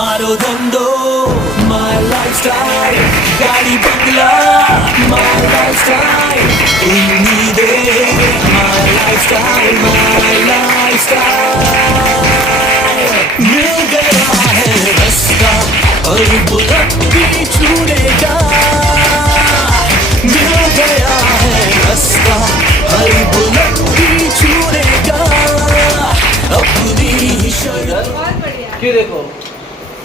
मारो धंधो my lifestyle गाड़ी बंगला my lifestyle उम्मीदें my lifestyle मिल गया है रास्ता और बुलंदी छूने का मिल गया है रास्ता और बुलंदी छूने का अपनी शर्त कि देखो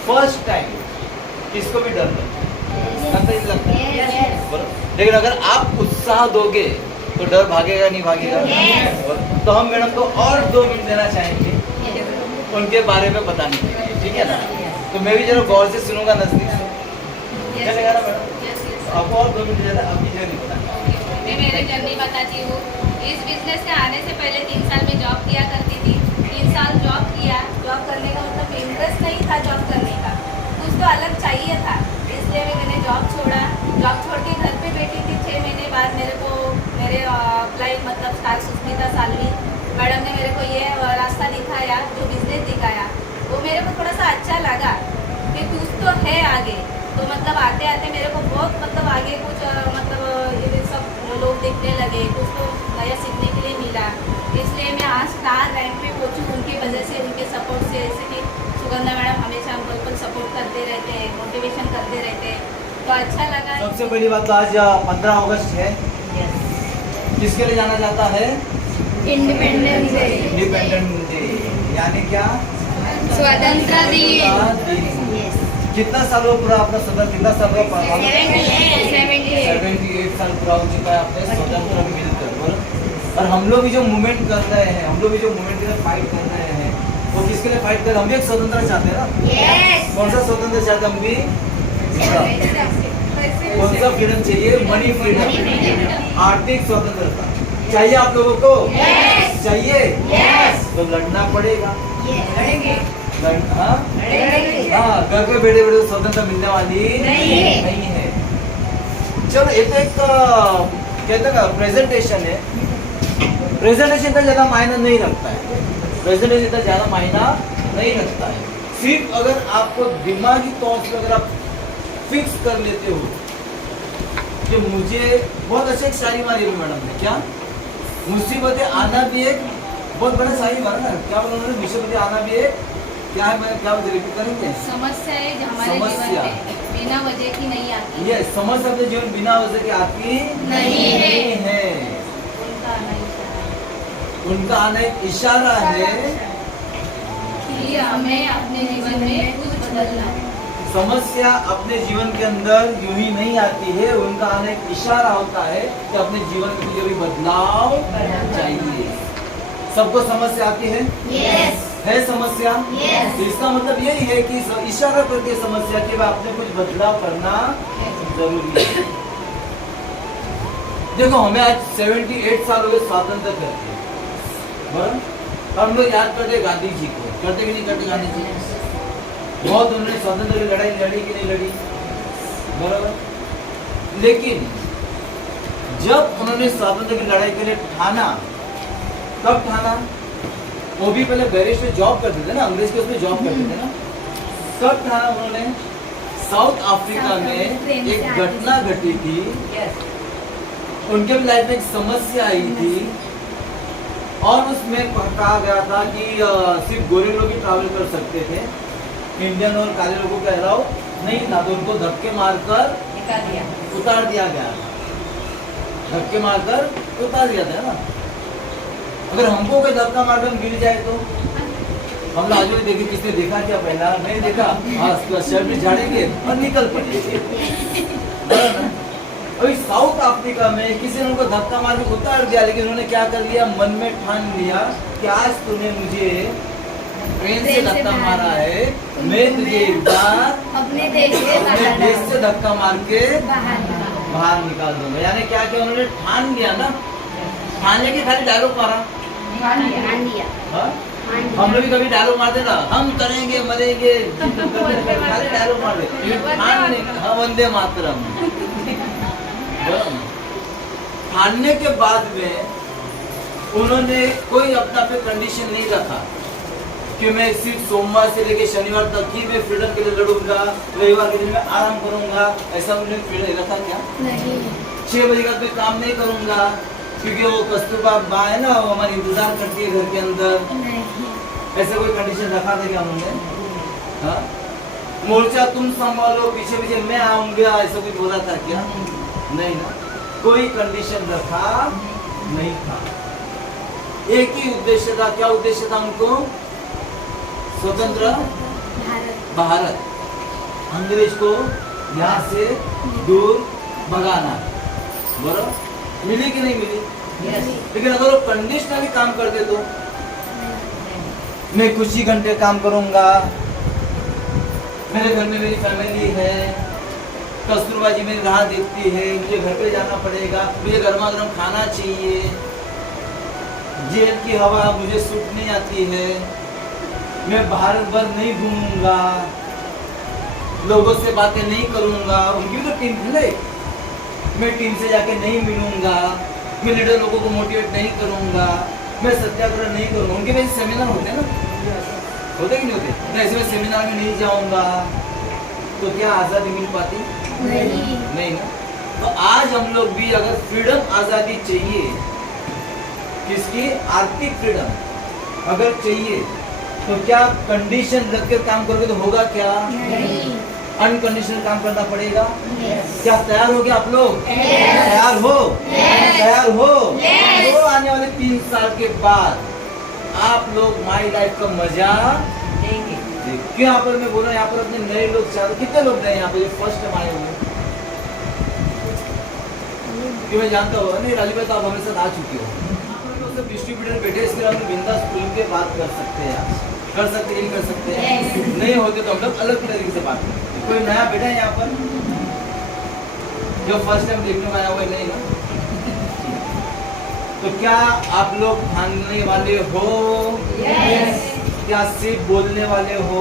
फर्स्ट टाइम किसको भी डर लगता है बरोबर? लेकिन अगर आप उत्साह दोगे तो डर भागेगा नहीं भागेगा तो हम मैडम को और 2 मिनट देना चाहेंगे उनके बारे में बताने के लिए, ठीक है ना? तो मैं भी जरा गौर से सुनूंगा नजदीक से, चलेगा ना मैडम? आपको और 2 मिनट ज़्यादा अपनी जर्नी बताना। मैं मेरी जर्नी बताती हूँ। इस बिजनेस से आने से पहले 3 साल में जॉब किया करती थी। 3 साल जॉब किया, जॉब करने का मतलब इंटरेस्ट नहीं था जॉब करने का, कुछ तो अलग चाहिए था, इसलिए मैंने जॉब छोड़ा। जॉब छोड़ के घर पे बैठी थी। 6 महीने बाद मेरे क्लाइंट मतलब सुष्मिता सालवी मैडम ने मेरे को ये रास्ता दिखाया, जो बिजनेस दिखाया वो मेरे को थोड़ा सा अच्छा लगा कि कुछ तो है आगे। तो मतलब आते आते मेरे को बहुत मतलब आगे कुछ मतलब ये सब लोग दिखने लगे, कुछ तो नया सीखने के लिए मिला। इसलिए मैं आज स्टार रैंक पे पहुंची उनकी वजह से, उनके सपोर्ट से। जैसे कि सुगंधा मैडम हमेशा हम लोग को सपोर्ट करते रहते हैं, मोटिवेशन करते रहते हैं, तो अच्छा लगा। सबसे पहली बात तो आज 15 अगस्त है। किसके लिए जाना जाता है? इंडिपेंडेंस डे, इंडिपेंडेंट डे यानी क्या? स्वतंत्रता दिन। कितना साल हुआ पूरा अपना स्वतंत्र? कितना साल हुआ? 78 साल पूरा हो चुका है अपने स्वतंत्र मिलकर, बोलो। और हम लोग भी जो मूवमेंट कर रहे हैं, हम लोग भी जो मूवमेंट के लिए फाइट कर रहे हैं, वो किसके लिए फाइट कर रहे हैं? हम भी एक स्वतंत्र चाहते हैं ना? कौन सा स्वतंत्र चाहते हैं हम भी? कौन सा फ्रीडम चाहिए? मनी फ्रीडम, आर्थिक स्वतंत्रता चाहिए आप लोगों को? चाहिए? तो लड़ना पड़ेगा। हाँ, घर पे बैठे बैठे स्वतंत्रता मिलने वाली नहीं है। चलो ये तो एक कहते हैं प्रेजेंटेशन है। प्रेजेंटेशन का ज्यादा मायना नहीं रखता है, प्रेजेंटेशन का ज्यादा मायना नहीं रखता है। सिर्फ अगर आपको दिमागी तौर से अगर आप फिक्स कर लेते हो कि मुझे बहुत अच्छे शायरी मारी है मैडम ने, क्या मुसीबतें आना भी एक बहुत बड़ा शायरी मारा ना, क्या बोला उन्होंने? मुसीबतें आना भी एक क्या है? मैं क्या रिपीट करेंगे? समस्या है जो हमारे जीवन में बिना वजह की नहीं आती। ये समस्या अपने जीवन बिना वजह की आती नहीं है। उनका आना एक इशारा है कि हमें अपने जीवन में कुछ बदलना है। समस्या अपने जीवन के अंदर यूं ही नहीं आती है, उनका आना एक इशारा होता है कि अपने जीवन में कुछ भी बदलाव चाहिए। सबको समस्या आती है? है समस्या? तो इसका मतलब यही है कि इशारा करके समस्या के बाद आपने कुछ बदलाव करना जरूरी है। देखो हमें आज 78 साल हो गए स्वातंत्र करके, हम लोग याद करते गांधी जी को, करते कि नहीं करते? गांधी जी बहुत उन्होंने स्वतंत्र की लड़ाई लड़ी कि नहीं लड़ी, बराबर? लेकिन जब उन्होंने स्वतंत्र की लड़ाई के लिए ठाना, कब ठाना? वो भी पहले बैरिश में जॉब करते थे ना, अंग्रेज के उसमें जॉब करते थे ना। कब ठाना उन्होंने? साउथ अफ्रीका में एक घटना घटी थी, उनके भी लाइफ में एक समस्या आई थी और उसमें कहा गया था कि सिर्फ गोरे लोग ही ट्रैवल कर सकते थे, इंडियन और काले लोगों का अलाउ नहीं था। तो उनको धक्के मारकर उतार दिया गया था, धक्के मारकर उतार दिया था ना। अगर हमको कोई धक्का मारकर गिर जाए तो हम लोग आज देखे, किसने देखा क्या? पहला नहीं देखा, हाँ शर्ट भी झाड़ेंगे और निकल पड़ेंगे। अभी साउथ अफ्रीका में किसी ने उनको धक्का मार के उतार दिया, लेकिन उन्होंने क्या कर लिया? मन में ठान लिया कि आज तूने मुझे ट्रेन से धक्का मारा है, मैं तुझे एक बार अपने देश से धक्का मार के बाहर निकाल दूंगा। यानी क्या किया उन्होंने? ठान लिया ना। ठाने के खाली डायलॉग मारा, हम लोग भी कभी डायलॉग मारते ना, हम करेंगे मरेंगे, खाली डायलॉग मार दे, वंदे मातरम। ठानने के बाद में उन्होंने कोई अपना पे कंडीशन नहीं रखा कि मैं सिर्फ सोमवार से लेकर शनिवार तक ही मैं फ्रीडम के लिए लड़ूंगा, रविवार के दिन मैं आराम करूंगा, ऐसा मैंने फ्रीडम रखा क्या? नहीं 6 बजे का मैं काम नहीं करूंगा क्योंकि वो कस्तूरबा बा है ना, वो हमारी इंतजार करती है घर के अंदर। नहीं ऐसे कोई कंडीशन रखा था क्या हमने? हाँ? मोर्चा तुम संभालो, पीछे पीछे मैं आऊंगा, ऐसा कुछ बोला था क्या? नहीं ना, कोई कंडीशन रखा नहीं था। एक ही उद्देश्य था। क्या उद्देश्य था उनको? स्वतंत्र भारत, अंग्रेज को यहाँ से दूर भगाना। बराबर मिली कि नहीं मिली? लेकिन अगर वो कंडीशनली काम करते तो मैं कुछ ही घंटे काम करूंगा, मेरे घर में मेरी फैमिली है, कस्तूरबा जी मेरी राह देखती है, मुझे घर पे जाना पड़ेगा, मुझे गर्मा गर्म खाना चाहिए, जेल की हवा मुझे सूट नहीं आती है, मैं भारत भर नहीं घूमूंगा, लोगों से बातें नहीं करूंगा, उनकी तो टीम थी, मैं टीम से जाके नहीं मिलूंगा, मैं लीडर लोगों को मोटिवेट नहीं करूंगा, मैं सत्याग्रह नहीं करूंगा। उनके वैसे सेमिनार होते हैं ना, होते कि नहीं होते? तो ऐसे में सेमिनार में नहीं जाऊंगा तो क्या आजादी मिल पाती? नहीं ना। तो आज हम लोग भी अगर फ्रीडम आजादी चाहिए, किसकी? आर्थिक फ्रीडम अगर चाहिए तो क्या कंडीशन रखकर काम करोगे तो होगा क्या? अनकंडीशनल काम करना पड़ेगा। क्या तैयार हो गया आप लोग? तैयार हो? तैयार हो? तो आने वाले 3 साल के बाद आप लोग माई लाइफ का मजा लेंगे। क्यों यहाँ पर मैं बोल रहा हूँ, यहाँ पर अपने नए लोग चाहते, कितने लोग नए यहाँ पे जो फर्स्ट टाइम आए हुए? क्यों मैं जानता हूँ नहीं राजू भाई, तो आप हमारे साथ आ चुके हो। डिस्ट्रीब्यूटर बैठे, इसके लिए हम बिंदास खुल के बात कर सकते हैं, कर सकते हैं, कर सकते हैं। नहीं होते तो हम लोग अलग तरीके से बात करते हैं। कोई नया बैठा है यहाँ पर जो फर्स्ट टाइम देखने में आया हुआ है? नहीं ना। तो क्या आप लोग खाने वाले हो? क्या सिर्फ बोलने वाले हो?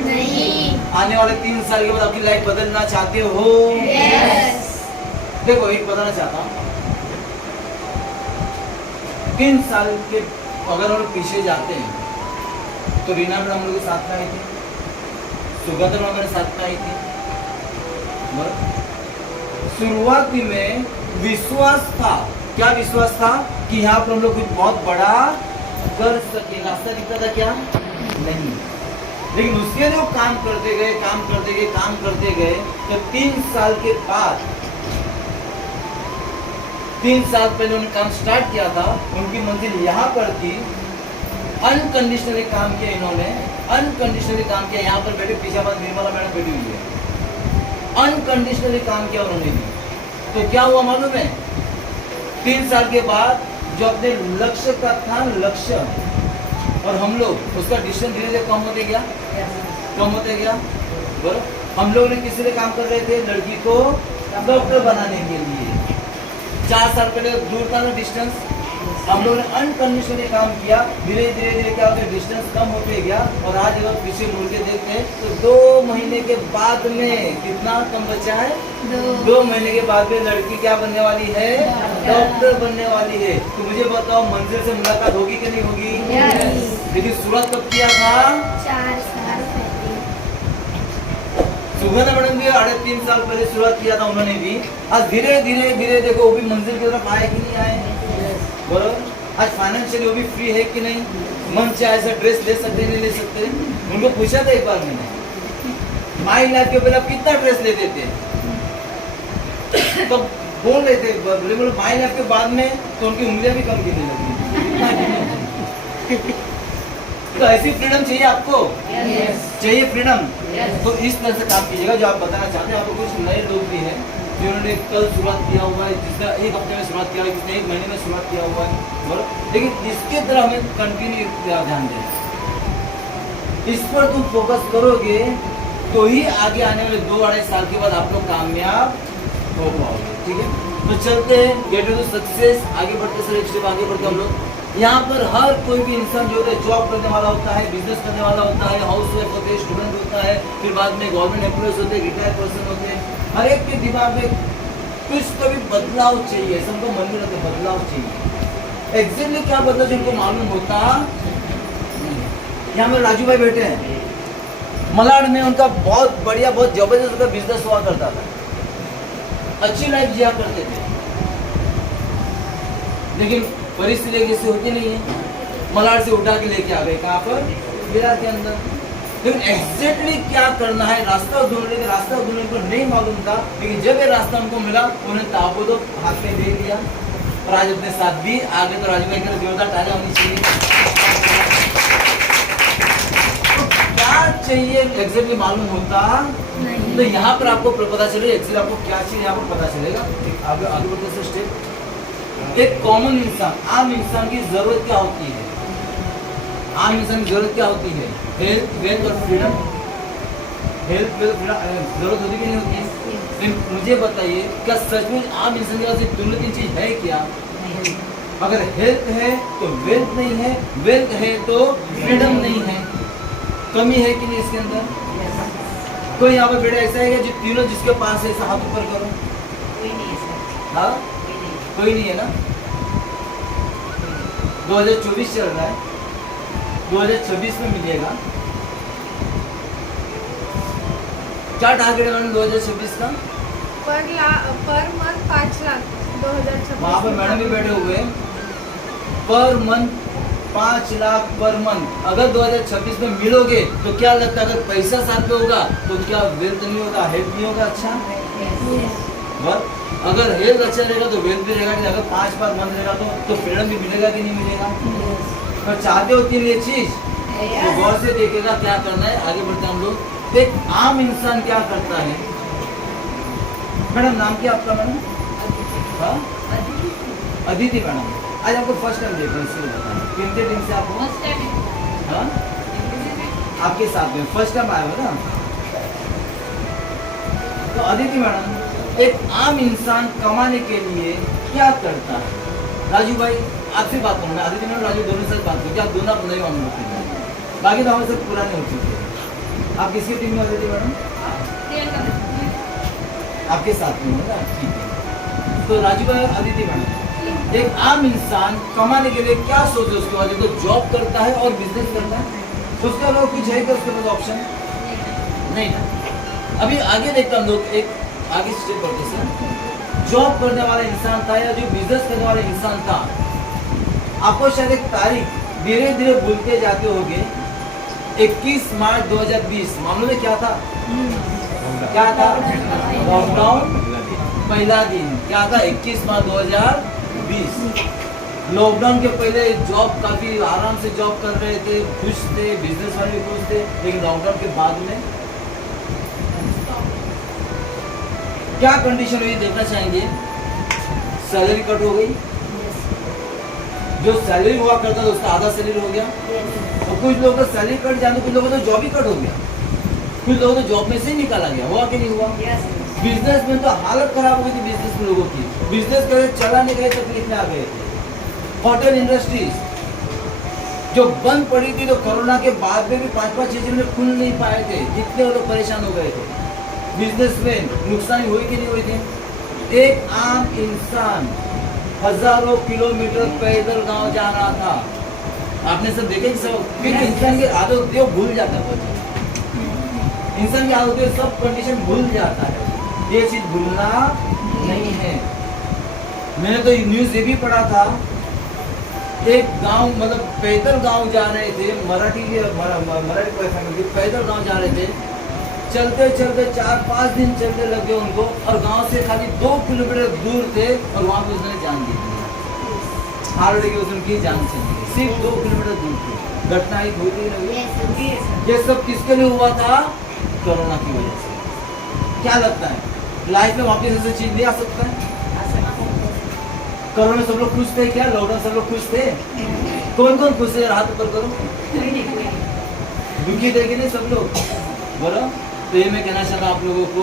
नहीं आने वाले 3 साल के बाद आपकी लाइफ बदलना चाहते हो? देखो एक बताना चाहता हूँ, 3 साल के अगर हम पीछे जाते हैं तो रीना मैडम हम लोग के साथ में आई थी, सुगंध मैडम मेरे साथ में आई थी। शुरुआती में विश्वास था। क्या विश्वास था? कि यहाँ पर हम लोग कुछ बहुत बड़ा कर सकेगा। रास्ता दिखता था क्या? नहीं। लेकिन उसके जो काम करते गए, काम करते गए, काम करते गए, तो 3 साल के बाद, 3 साल पहले उन्होंने काम स्टार्ट किया था, उनकी मंजिल यहाँ पर थी। अनकंडीशनली काम किया इन्होंने, अनकंडीशनली काम किया। यहाँ पर बैठे पीछे बाद निर्मला मैडम बैठी हुई है, अनकंडीशनली काम किया उन्होंने भी। तो क्या हुआ मालूम है? 3 साल के बाद जो अपने लक्ष्य का था, लक्ष्य और हम लोग उसका डिस्टेंस धीरे धीरे कम होते गया, कम होते गया। बोलो, हम लोग ने किस लिए काम कर रहे थे? लड़की को डॉक्टर बनाने के लिए। 4 साल पहले दूर था ना डिस्टेंस, हम लोगों ने अनकंडीशनली काम किया। धीरे धीरे धीरे क्या होता है? डिस्टेंस कम होते गया। और आज अगर पीछे मुड़ के देखते हैं तो 2 महीने के बाद में कितना कम बचा है? 2 महीने के बाद में लड़की क्या बनने वाली है? डॉक्टर बनने वाली है। तो मुझे बताओ, मंजिल से मुलाकात होगी कि नहीं होगी? लेकिन शुरुआत कब किया था? 4 साल पहले। सुगंधा मैडम भी 3.5 साल पहले शुरुआत किया था उन्होंने भी। आज धीरे धीरे धीरे देखो वो भी मंजिल की तरफ आए कि नहीं आए? बोलो, आज फाइनेंशियली वो भी फ्री है कि नहीं? मन चाहे ऐसा ड्रेस ले सकते नहीं ले सकते? उनको पूछा था एक बार मैंने, माई लाइफ के पहले आप कितना ड्रेस लेते थे? तो बोल रहे थे, बोले माई लाइफ के बाद में तो उनकी उंगलियां भी कम गिरने लगी। तो ऐसी फ्रीडम चाहिए आपको? चाहिए फ्रीडम? तो इस तरह से काम कीजिएगा जो आप बताना चाहते हैं। आपको कुछ नए लोग भी हैं जिन्होंने कल शुरुआत किया हुआ है, जिसने 1 हफ्ते में शुरुआत किया है, जिसने 1 महीने में शुरुआत किया हुआ है, बोलो। लेकिन इसके तरह हमें कंटिन्यू ध्यान दें। इस पर तुम फोकस करोगे तो ही आगे आने वाले 2-2.5 साल के बाद आप लोग कामयाब हो पाओगे। ठीक है, तो चलते हैं, गेट टू सक्सेस। आगे बढ़ते सर, एक स्टेप आगे बढ़ते हम लोग। यहाँ पर हर कोई भी इंसान जो होता है, जॉब करने वाला होता है, बिजनेस करने वाला होता है, हाउस वाइफ होते हैं, स्टूडेंट होता है, फिर बाद में गवर्नमेंट एम्प्लॉयज होते हैं, रिटायर्ड पर्सन होते हैं। हर एक के दिमाग में कुछ तो भी बदलाव चाहिए, सबको मन में रहता है बदलाव चाहिए। एग्जैक्टली क्या बदलाव जिनको मालूम होता, यहाँ में राजू भाई बैठे हैं, मलाड में उनका बहुत बढ़िया बहुत जबरदस्त उनका बिजनेस हुआ करता था, अच्छी लाइफ जिया करते थे, लेकिन परिस्थिति जैसे होती नहीं है, मलाड से उठा के लेके आ गए कहाँ पर, विरा के अंदर। लेकिन एग्जैक्टली क्या करना है रास्ता ढूंढने को नहीं मालूम था, लेकिन जब ये रास्ता उनको मिला उन्हें ताबूत हाथ में दे दिया और आज अपने साथ भी आगे। तो राजू भाई के जोरदार ताजा होनी चाहिए। तो क्या चाहिए एग्जैक्टली मालूम होता तो यहाँ पर आपको पता चलेगा एक्चुअली आपको क्या चाहिए, यहाँ पर पता चलेगा। आगे बढ़ते से स्टेप, एक कॉमन इंसान, आम इंसान की जरूरत क्या होती है, आम इंसान की जरूरत क्या होती है, हेल्थ, वेल्थ और फ्रीडम। हेल्थ, वेल्थ, फ्रीडम जरूरत होती कि नहीं होती है? लेकिन मुझे बताइए क्या सचमुच आम इंसान के पास ये दोनों तीन चीज है क्या? अगर हेल्थ है तो वेल्थ नहीं है, वेल्थ है तो फ्रीडम नहीं है, कमी है कि नहीं इसके अंदर? कोई यहाँ पर बेटा ऐसा है जो तीनों जिसके पास है, हाथ ऊपर करो। कोई नहीं है सर। हाँ, कोई नहीं है ना। 2024 चल रहा है, 2026 में मिलेगा। क्या टारगेट है मैडम 2026 का? Per month 5 lakh 2026। वहाँ पर मैडम भी बैठे हुए हैं, per month 5 lakh per month. अगर 2026 में मिलोगे तो क्या लगता है अगर पैसा साथ में होगा तो क्या वेल्थ नहीं होगा, हेल्थ नहीं होगा? अच्छा बस अगर हेल्थ अच्छा रहेगा तो वेल्थ भी रहेगा, अगर 5 बार मंथ रहेगा तो फ्रीडम भी मिलेगा कि नहीं मिलेगा? पर चाहते हो तीन ये चीज तो गौर से देखेगा क्या करना है। आगे बढ़ते हम लोग। एक आम इंसान क्या करता है? मैडम नाम क्या आपका मैडम? हाँ, अदिति मैडम। आज आपको फर्स्ट टाइम देख रहे हैं, इसलिए बताएं कितने दिन से आप हो? First time. हाँ, आपके साथ में फर्स्ट टाइम आए हो ना? तो अदिति मैडम, एक आम इंसान कमाने के लिए क्या करता है? राजू भाई आपसे बात करूँ, अदिति मैडम राजू दोनों से बात करूँ, क्या दोनों आप नहीं हम लोग? बाकी तो हमारे सब पुराने हो चुके हैं। आप किसकी टीम में अदिति मैडम? आपके साथ में हो ना, ठीक है। तो राजू भाई अदिति मैडम, एक आम इंसान कमाने के लिए क्या सोचे? उसके बाद तो जॉब करता है और बिजनेस करता है, तो उसका लोग कुछ है क्या उसके पास ऑप्शन? नहीं था। अभी आगे देखते हम लोग, एक आगे स्टेप बढ़ते सर। जॉब करने वाला इंसान था या जो बिजनेस करने वाला इंसान था, आपको शायद एक तारीख धीरे धीरे भूलते जाते होंगे। 21 मार्च 2020 मामले में क्या था? क्या था? लॉकडाउन पहला दिन क्या था? 21 मार्च 2020। लॉकडाउन के पहले जॉब काफी आराम से जॉब कर रहे थे, खुश थे, बिजनेस वाले भी खुश थे। लेकिन लॉकडाउन के बाद में क्या कंडीशन हुई देखना चाहेंगे। सैलरी कट हो गई, जो सैलरी हुआ करता था उसका आधा सैलरी हो गया, और कुछ लोगों का सैलरी कट जाने, कुछ लोगों का जॉब ही कट हो गया, कुछ लोगों को जॉब में से ही निकाला गया। हुआ कि नहीं हुआ? बिजनेस में तो हालत खराब हो गई थी बिजनेस में, लोगों की बिजनेस करे चलाने के लिए तकलीफ में आ गए थे। होटल इंडस्ट्रीज जो बंद पड़ी थी, तो कोरोना के बाद में भी 5-5, 6 दिन में खुल नहीं पाए थे, इतने लोग परेशान हो गए थे। बिजनेस में नुकसान हुई कि नहीं हुई थी? एक आम इंसान हजारों किलोमीटर पैदल गांव जा रहा था। आपने सब देखे कि सब इंसान की आदत होती है, भूल जाता है। इंसान की आदत होती है, सब कंडीशन भूल जाता है। ये चीज भूलना नहीं है। मैंने तो न्यूज ये भी पढ़ा था, एक गांव मतलब पैदल गांव जा रहे थे, मराठी पैदल गांव जा रहे थे, चलते चलते 4-5 दिन चलते लगे उनको, और गांव से खाली 2 किलोमीटर दूर थे और वहां पे उसने जान दी थी। हार्ट की उनकी जान चली गई, सिर्फ 2 किलोमीटर दूर थी। घटना एक हुई थी नहीं? ये सब किसके लिए हुआ था? कोरोना की वजह से। क्या लगता है लाइफ में वापस ऐसी चीज नहीं आ सकता है? कोरोना सब लोग खुश थे क्या? लॉकडाउन सब लोग खुश थे? कौन कौन खुश है? हाथ ऊपर करो। दुखी थे कि नहीं सब लोग? बोलो। तो ये मैं कहना चाहता आप लोगों को,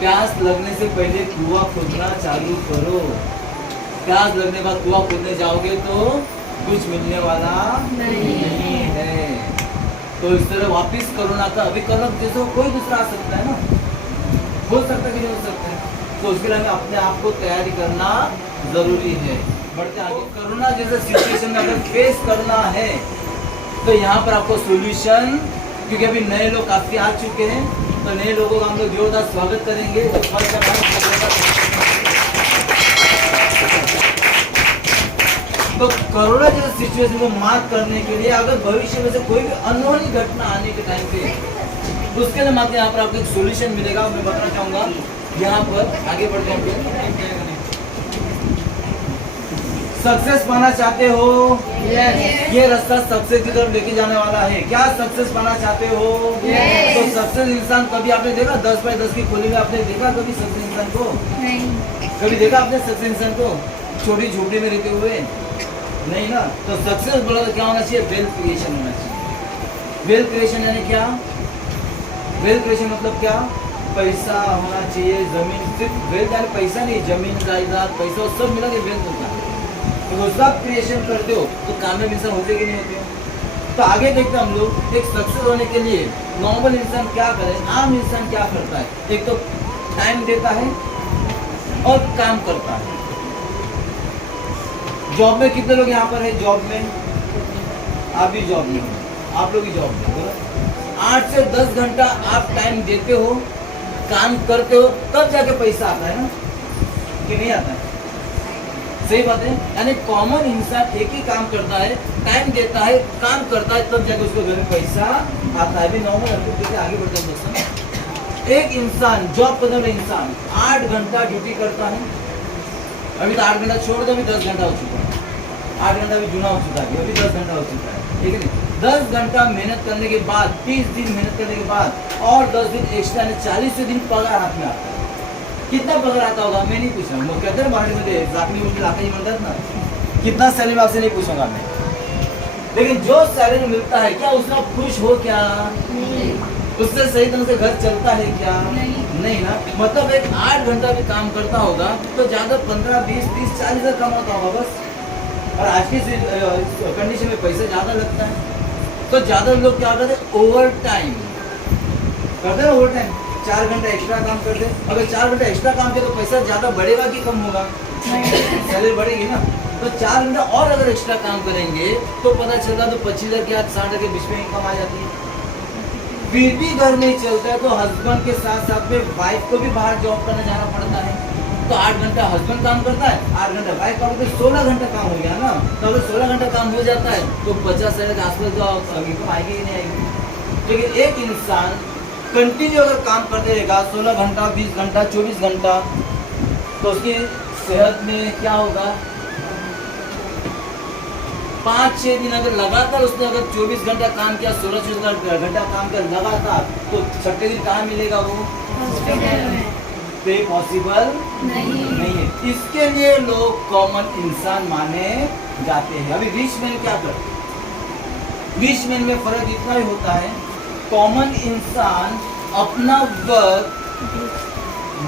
प्यास लगने से पहले कुआं खोदना चालू करो। प्यास लगने के बाद कुआं खोदने जाओगे तो कुछ मिलने वाला नहीं है। तो इस तरह वापिस कोरोना का, अभी कोरोना जैसे कोई दूसरा आ सकता है ना, हो सकता है कि नहीं हो सकता है, तो उसके लिए हमें अपने आप को तैयारी करना जरूरी है। बढ़ते आगे, कोरोना जैसे सिचुएशन में अगर फेस करना है तो यहाँ पर आपको सॉल्यूशन, क्योंकि अभी नए लोग काफी आ चुके हैं, तो नए लोगों का हम लोग जोरदार स्वागत करेंगे। जो फर्स्ट तो कोरोना जैसे सिचुएशन को मात करने के लिए अगर भविष्य में से कोई भी अनहोनी घटना आने के टाइम पे, उसके लिए मात्र यहाँ पर आपको एक सॉल्यूशन मिलेगा। मैं बताना चाहूंगा यहाँ पर आगे बढ़ते हैं। सक्सेस पाना चाहते हो? ये रास्ता सक्सेस की तरफ लेके जाने वाला है। क्या सक्सेस पाना चाहते हो? तो सक्सेस इंसान कभी आपने देखा 10 बाय 10 की खोली में आपने देखा कभी सक्सेस इंसान को? नहीं। कभी देखा आपने सक्सेस इंसान को छोटी झोपड़ी में रहते हुए? नहीं ना। तो सक्सेस बोला तो क्या होना चाहिए? वेल्थ क्रिएशन होना चाहिए। वेल्थ क्रिएशन यानी क्या? वेल्थ क्रिएशन मतलब क्या? पैसा होना चाहिए, जमीन, सिर्फ वेल्थ यानी पैसा नहीं, जमीन जायदाद पैसा सब मिला के वेल्थ होता है। तो सब क्रिएशन करते हो तो कामयाब इंसान होते कि नहीं होते हो? तो आगे देखते हम लोग एक सक्सेस होने के लिए नॉर्मल इंसान क्या करे, आम इंसान क्या करता है। एक तो टाइम देता है और काम करता है। जॉब में कितने लोग यहाँ पर है? जॉब में आप भी जॉब में हो, आप लोग भी जॉब में। 8 से 10 घंटा आप टाइम देते हो, काम करते हो, तब जाके पैसा आता है ना, कि नहीं आता है? सही बात है। यानी कॉमन इंसान एक ही काम करता है, टाइम देता है, काम करता है, तब जाके उसको घर में पैसा आता है। अभी नॉर्मल आगे बढ़ते हैं दोस्तों। एक इंसान जॉब करने वाला इंसान 8 घंटा ड्यूटी करता है। अभी तो 8 घंटा छोड़ दो, अभी 10 घंटा हो चुका है। 8 घंटा भी जुना हो चुका है, अभी 10 घंटा हो चुका है, ठीक है नहीं? 10 घंटा मेहनत करने के बाद, 30 दिन मेहनत करने के बाद और 10 दिन एक्स्ट्रा, 40 दिन पगार हाथ में आता है। कितना पगार आता होगा मैं नहीं पूछ रहा हूँ, कहते हैं मराठीमध्ये जाकणी मुलगी लाखाची म्हणतात ना, कितना सैलरी आपसे नहीं पूछूंगा मैं, लेकिन जो सैलरी मिलता है क्या उसका खुश हो क्या? उससे सही ढंग से घर चलता है क्या? नहीं ना। मतलब एक 8 घंटा भी काम करता होगा तो ज्यादा 15, 20, 30, 40 हजार कमाता होगा बस। और आज की कंडीशन में पैसा ज्यादा लगता है, तो ज्यादा लोग क्या करते हैं? ओवर टाइम करते हैं। ओवर टाइम 4 घंटा एक्स्ट्रा काम करते। अगर 4 घंटा एक्स्ट्रा काम किया तो पैसा ज्यादा बढ़ेगा कि कम होगा? सैलरी बढ़ेगी ना। तो 4 घंटा और अगर एक्स्ट्रा काम करेंगे तो पता चलता तो 25,000 के 60 के बीच में इनकम आ जाती है। फिर भी घर नहीं चलता है तो हस्बैंड के साथ साथ में वाइफ को भी बाहर जॉब करने जाना पड़ता है। तो 8 घंटा हस्बैंड काम करता है, 8 घंटा वाइफ काम करते, 16 घंटा काम हो गया ना। तो अगर 16 घंटा काम हो जाता है तो 50,000 के आसपास जो इनकम आएगी ही नहीं आएगी। लेकिन एक इंसान कंटिन्यू अगर काम करते रहेगा 16 घंटा, 20 घंटा, 24 घंटा, तो उसकी सेहत में क्या होगा? 5-6 दिन अगर लगातार उसने अगर 24 घंटा काम किया, 16 घंटा काम किया लगातार, तो 6ठे दिन कहाँ मिलेगा वो? हॉस्पिटल में। तो ये पॉसिबल नहीं है। इसके लिए लोग कॉमन इंसान माने जाते हैं। अभी रिच मैन क्या करते हैं? रिच मैन में फर्क इतना ही होता है, कॉमन इंसान अपना वक्त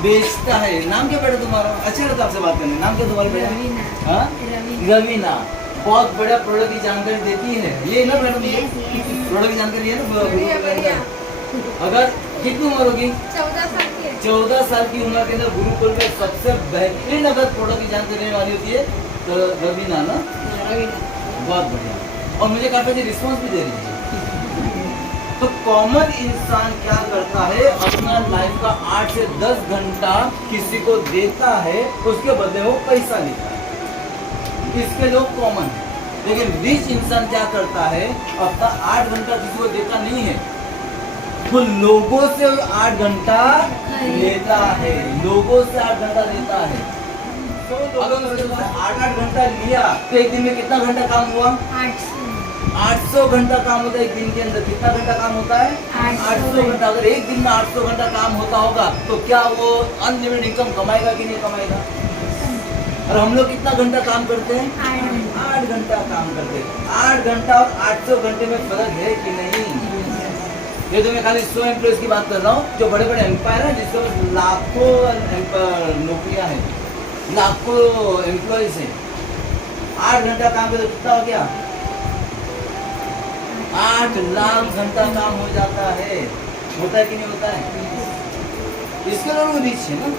बेचता है। नाम क्या बेटा तुम्हारा? अच्छा लगता आपसे बात करने। नाम क्या तुम्हारा बेटा? हाँ, रवीना। बहुत बड़ा प्रोडक्ट की जानकारी देती है ये ना मैडम, ये प्रोडक्ट की जानकारी है ना। अगर कितनी उम्र होगी? 14 साल की है। 14 साल की उम्र के अंदर गुरुकुल में सबसे बेहतरीन अगर प्रोडक्ट की जानकारी देने वाली होती है तो रवीना ना। बहुत बढ़िया, और मुझे काफी रिस्पॉन्स भी दे रही है। तो कॉमन इंसान क्या करता है? अपना लाइफ का 8 से 10 घंटा किसी को देता है, उसके बदले वो पैसा लेता है। इसके लोग कॉमन है। लेकिन रिच इंसान क्या करता है? अपना 8 घंटा किसी को देता नहीं है, वो लोगों से 8 घंटा लेता है। लोगों से 8 घंटा लेता है। अगर उसने 8 घंटा लिया तो एक दिन में कितना घंटा काम हुआ? 800 घंटा काम होता है एक दिन के अंदर। कितना घंटा काम होता है? 800 घंटा। अगर एक दिन में 800 घंटा काम होता होगा तो क्या वो अनलिमिटेड इनकम कमाएगा कि नहीं कमाएगा? और हम लोग कितना घंटा काम करते हैं? 8 घंटा काम करते हैं। 8 घंटा और 800 घंटे में फर्क है कि नहीं? ये तो मैं खाली 100 एम्प्लॉयज की बात कर रहा हूँ, जो बड़े बड़े एम्पायर हैं जिसमें लाखों नौकरियां हैं, लाखों एम्प्लॉयज हैं। 8 घंटा काम करते कितना हो गया? 8 लाख घंटा काम हो जाता है। होता है कि नहीं होता है? इसके लोग रिच है ना।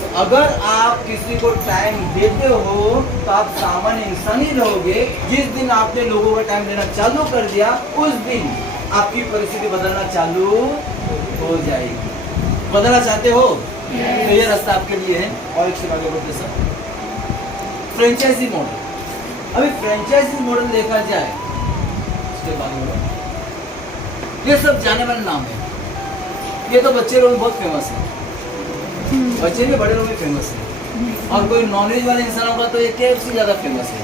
तो अगर आप किसी को टाइम देते हो तो आप सामान्य इंसान ही रहोगे। जिस दिन आपने लोगों को टाइम देना चालू कर दिया उस दिन आपकी परिस्थिति बदलना चालू हो जाएगी। बदलना चाहते हो तो ये रास्ता आपके लिए है। और एक से आगे बढ़ते सर, फ्रेंचाइजी मॉडल। अभी फ्रेंचाइजी मॉडल देखा जाए इसके बाद ये सब जाने वाले नाम है। ये तो बच्चे लोग बहुत फेमस है, बच्चे भी बड़े लोग भी फेमस है। और कोई नॉनवेज वाले इंसानों का तो ये KFC ज्यादा फेमस है।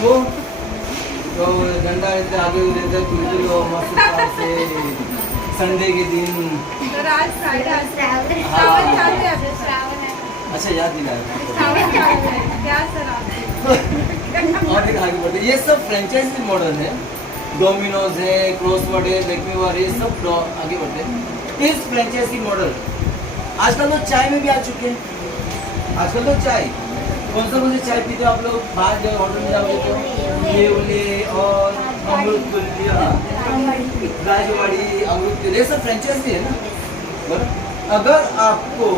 वो तो डंडा ऐसे आगे रहता है कुलकुल और मस्त पास से संडे के दिन। सर आज फ्राइडे, आज श्रावण हाँ। चालू है, अभी श्रावण है, अच्छा याद नहीं आया। श्रावण चालू है क्या सर आप? और एक आगे बढ़ते, ये सब फ्रेंचाइजी मॉडल है। डोमिनोज है, क्रॉसवर्ड है, लेक्मी वार, ये सब आगे बढ़ते। इस फ्रेंचाइजी मॉडल आजकल तो चाय में भी आ चुके हैं। आजकल तो चाय कौन सा मुझे चाय पीते हो आप लोग? बाहर गए होटल में जाओगे तो ये उले और अमृत कुल्फी, राजवाड़ी, अमृत कुल्फी, ये सब फ्रेंचाइजी है ना। बराबर? अगर आपको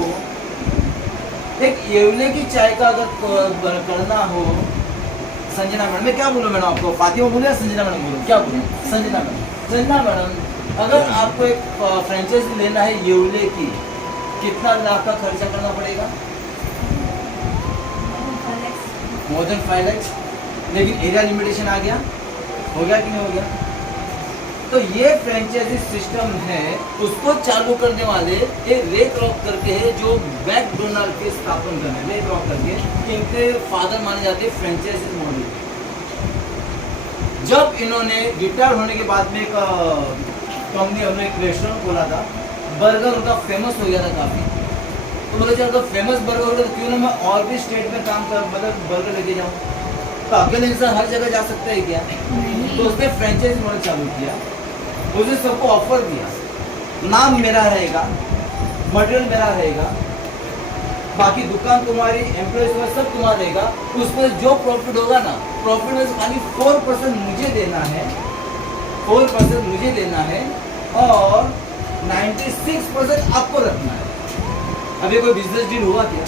एक येवले की चाय का अगर करना हो, संजना मैडम, मैं क्या बोलूँ मैडम आपको? फातिमा बोलूँ या संजना मैडम बोलूँ? क्या बोलूँ? संजना मैडम। संजना मैडम, अगर आपको एक फ्रेंचाइजी लेना है येवले की, कितना लाख का खर्चा करना पड़ेगा? More than 5 lakh. लेकिन एरिया लिमिटेशन आ गया, हो गया कि नहीं हो गया? तो ये फ्रेंचाइजी सिस्टम है, उसको चालू करने वाले ये रे क्रॉक करके है, जो मैकडोनाल्ड के स्थापन करने, रे क्रॉक करके इनके फादर माने जाते हैं फ्रेंचाइजी मॉडल। जब इन्होंने रिटायर होने के बाद में एक कंपनी, हमने एक रेस्टोरेंट खोला था, बर्गर उनका फेमस हो गया था काफी। तो बोले जब फेमस बर्गर हो गया तो क्यों ना मैं और भी स्टेट में काम कर, मतलब बर्गर लेके जाऊँ। तो अकेले इंसान हर जगह जा सकता है क्या? तो उसने फ्रेंचाइजी मॉडल चालू किया, उसने सबको ऑफर दिया, नाम मेरा रहेगा, मटेरियल मेरा रहेगा, बाकी दुकान तुम्हारी, एम्प्लॉइज सब तुम्हारा रहेगा, उसमें जो प्रॉफिट होगा ना, प्रॉफिट में से खाली 4% मुझे देना है, 4% मुझे देना है और 96% आपको रखना है। अभी कोई बिजनेस डील हुआ क्या?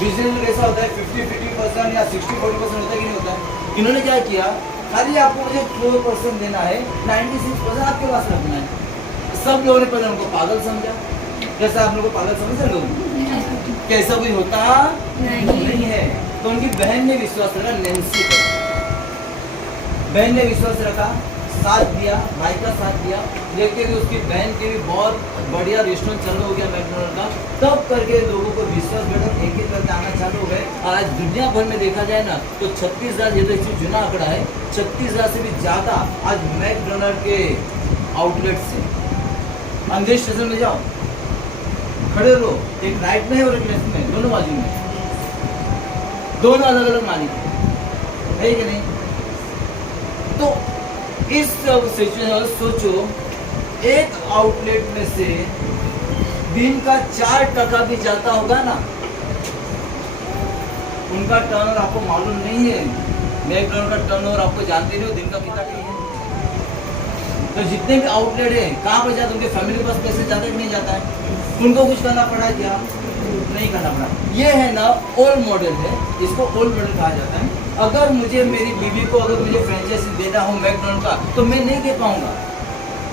बिजनेस डील कैसा होता है? 50-50% या 60-40% होता है कि नहीं होता है? इन्होंने क्या किया, खाली आपको मुझे 4% देना है, 96% आपके पास रखना है। सब लोगों ने पहले उनको पागल समझा, जैसा आप लोगों को पागल समझे लोग, कैसा भी होता नहीं है। तो उनकी बहन ने विश्वास रखा, नेंसी पर बहन ने विश्वास रखा, साथ दिया, भाई का साथ दिया, लेकिन उसकी बहन के भी बहुत बढ़िया रेस्टोरेंट चालू हो गया मैकडोनल्ड का। तब करके लोगों को विश्वास बैठा, एक एक करके आना चालू हो गए। और आज दुनिया भर में देखा जाए ना तो 36,000, ये तो एक जुना आंकड़ा है, 36,000 से भी ज्यादा आज मैकडोनल्ड के आउटलेट से। अंधेर स्टेशन में जाओ, खड़े रहो, एक राइट में है और एक लेफ्ट में, दोनों बाजू में, दोनों अलग अलग मालिक है कि नहीं? तो इस सिचुएशन सोचो, एक आउटलेट में से दिन का 4% भी जाता होगा ना, उनका टर्नओवर आपको मालूम नहीं है। मैकडोनल्ड का टर्नओवर आपको जानते नहीं हो, दिन का कितना है। तो जितने भी आउटलेट है कहाँ पर जाते, उनके फैमिली के पास पैसे जाता है कि नहीं जाता है? उनको कुछ करना पड़ा क्या? नहीं करना पड़ा। ये है ना ओल्ड मॉडल है, इसको ओल्ड मॉडल कहा जाता है। अगर मुझे मेरी बीवी को अगर मुझे फ्रेंचाइजी देना हो मैकडोनल्ड का, तो मैं नहीं दे पाऊंगा,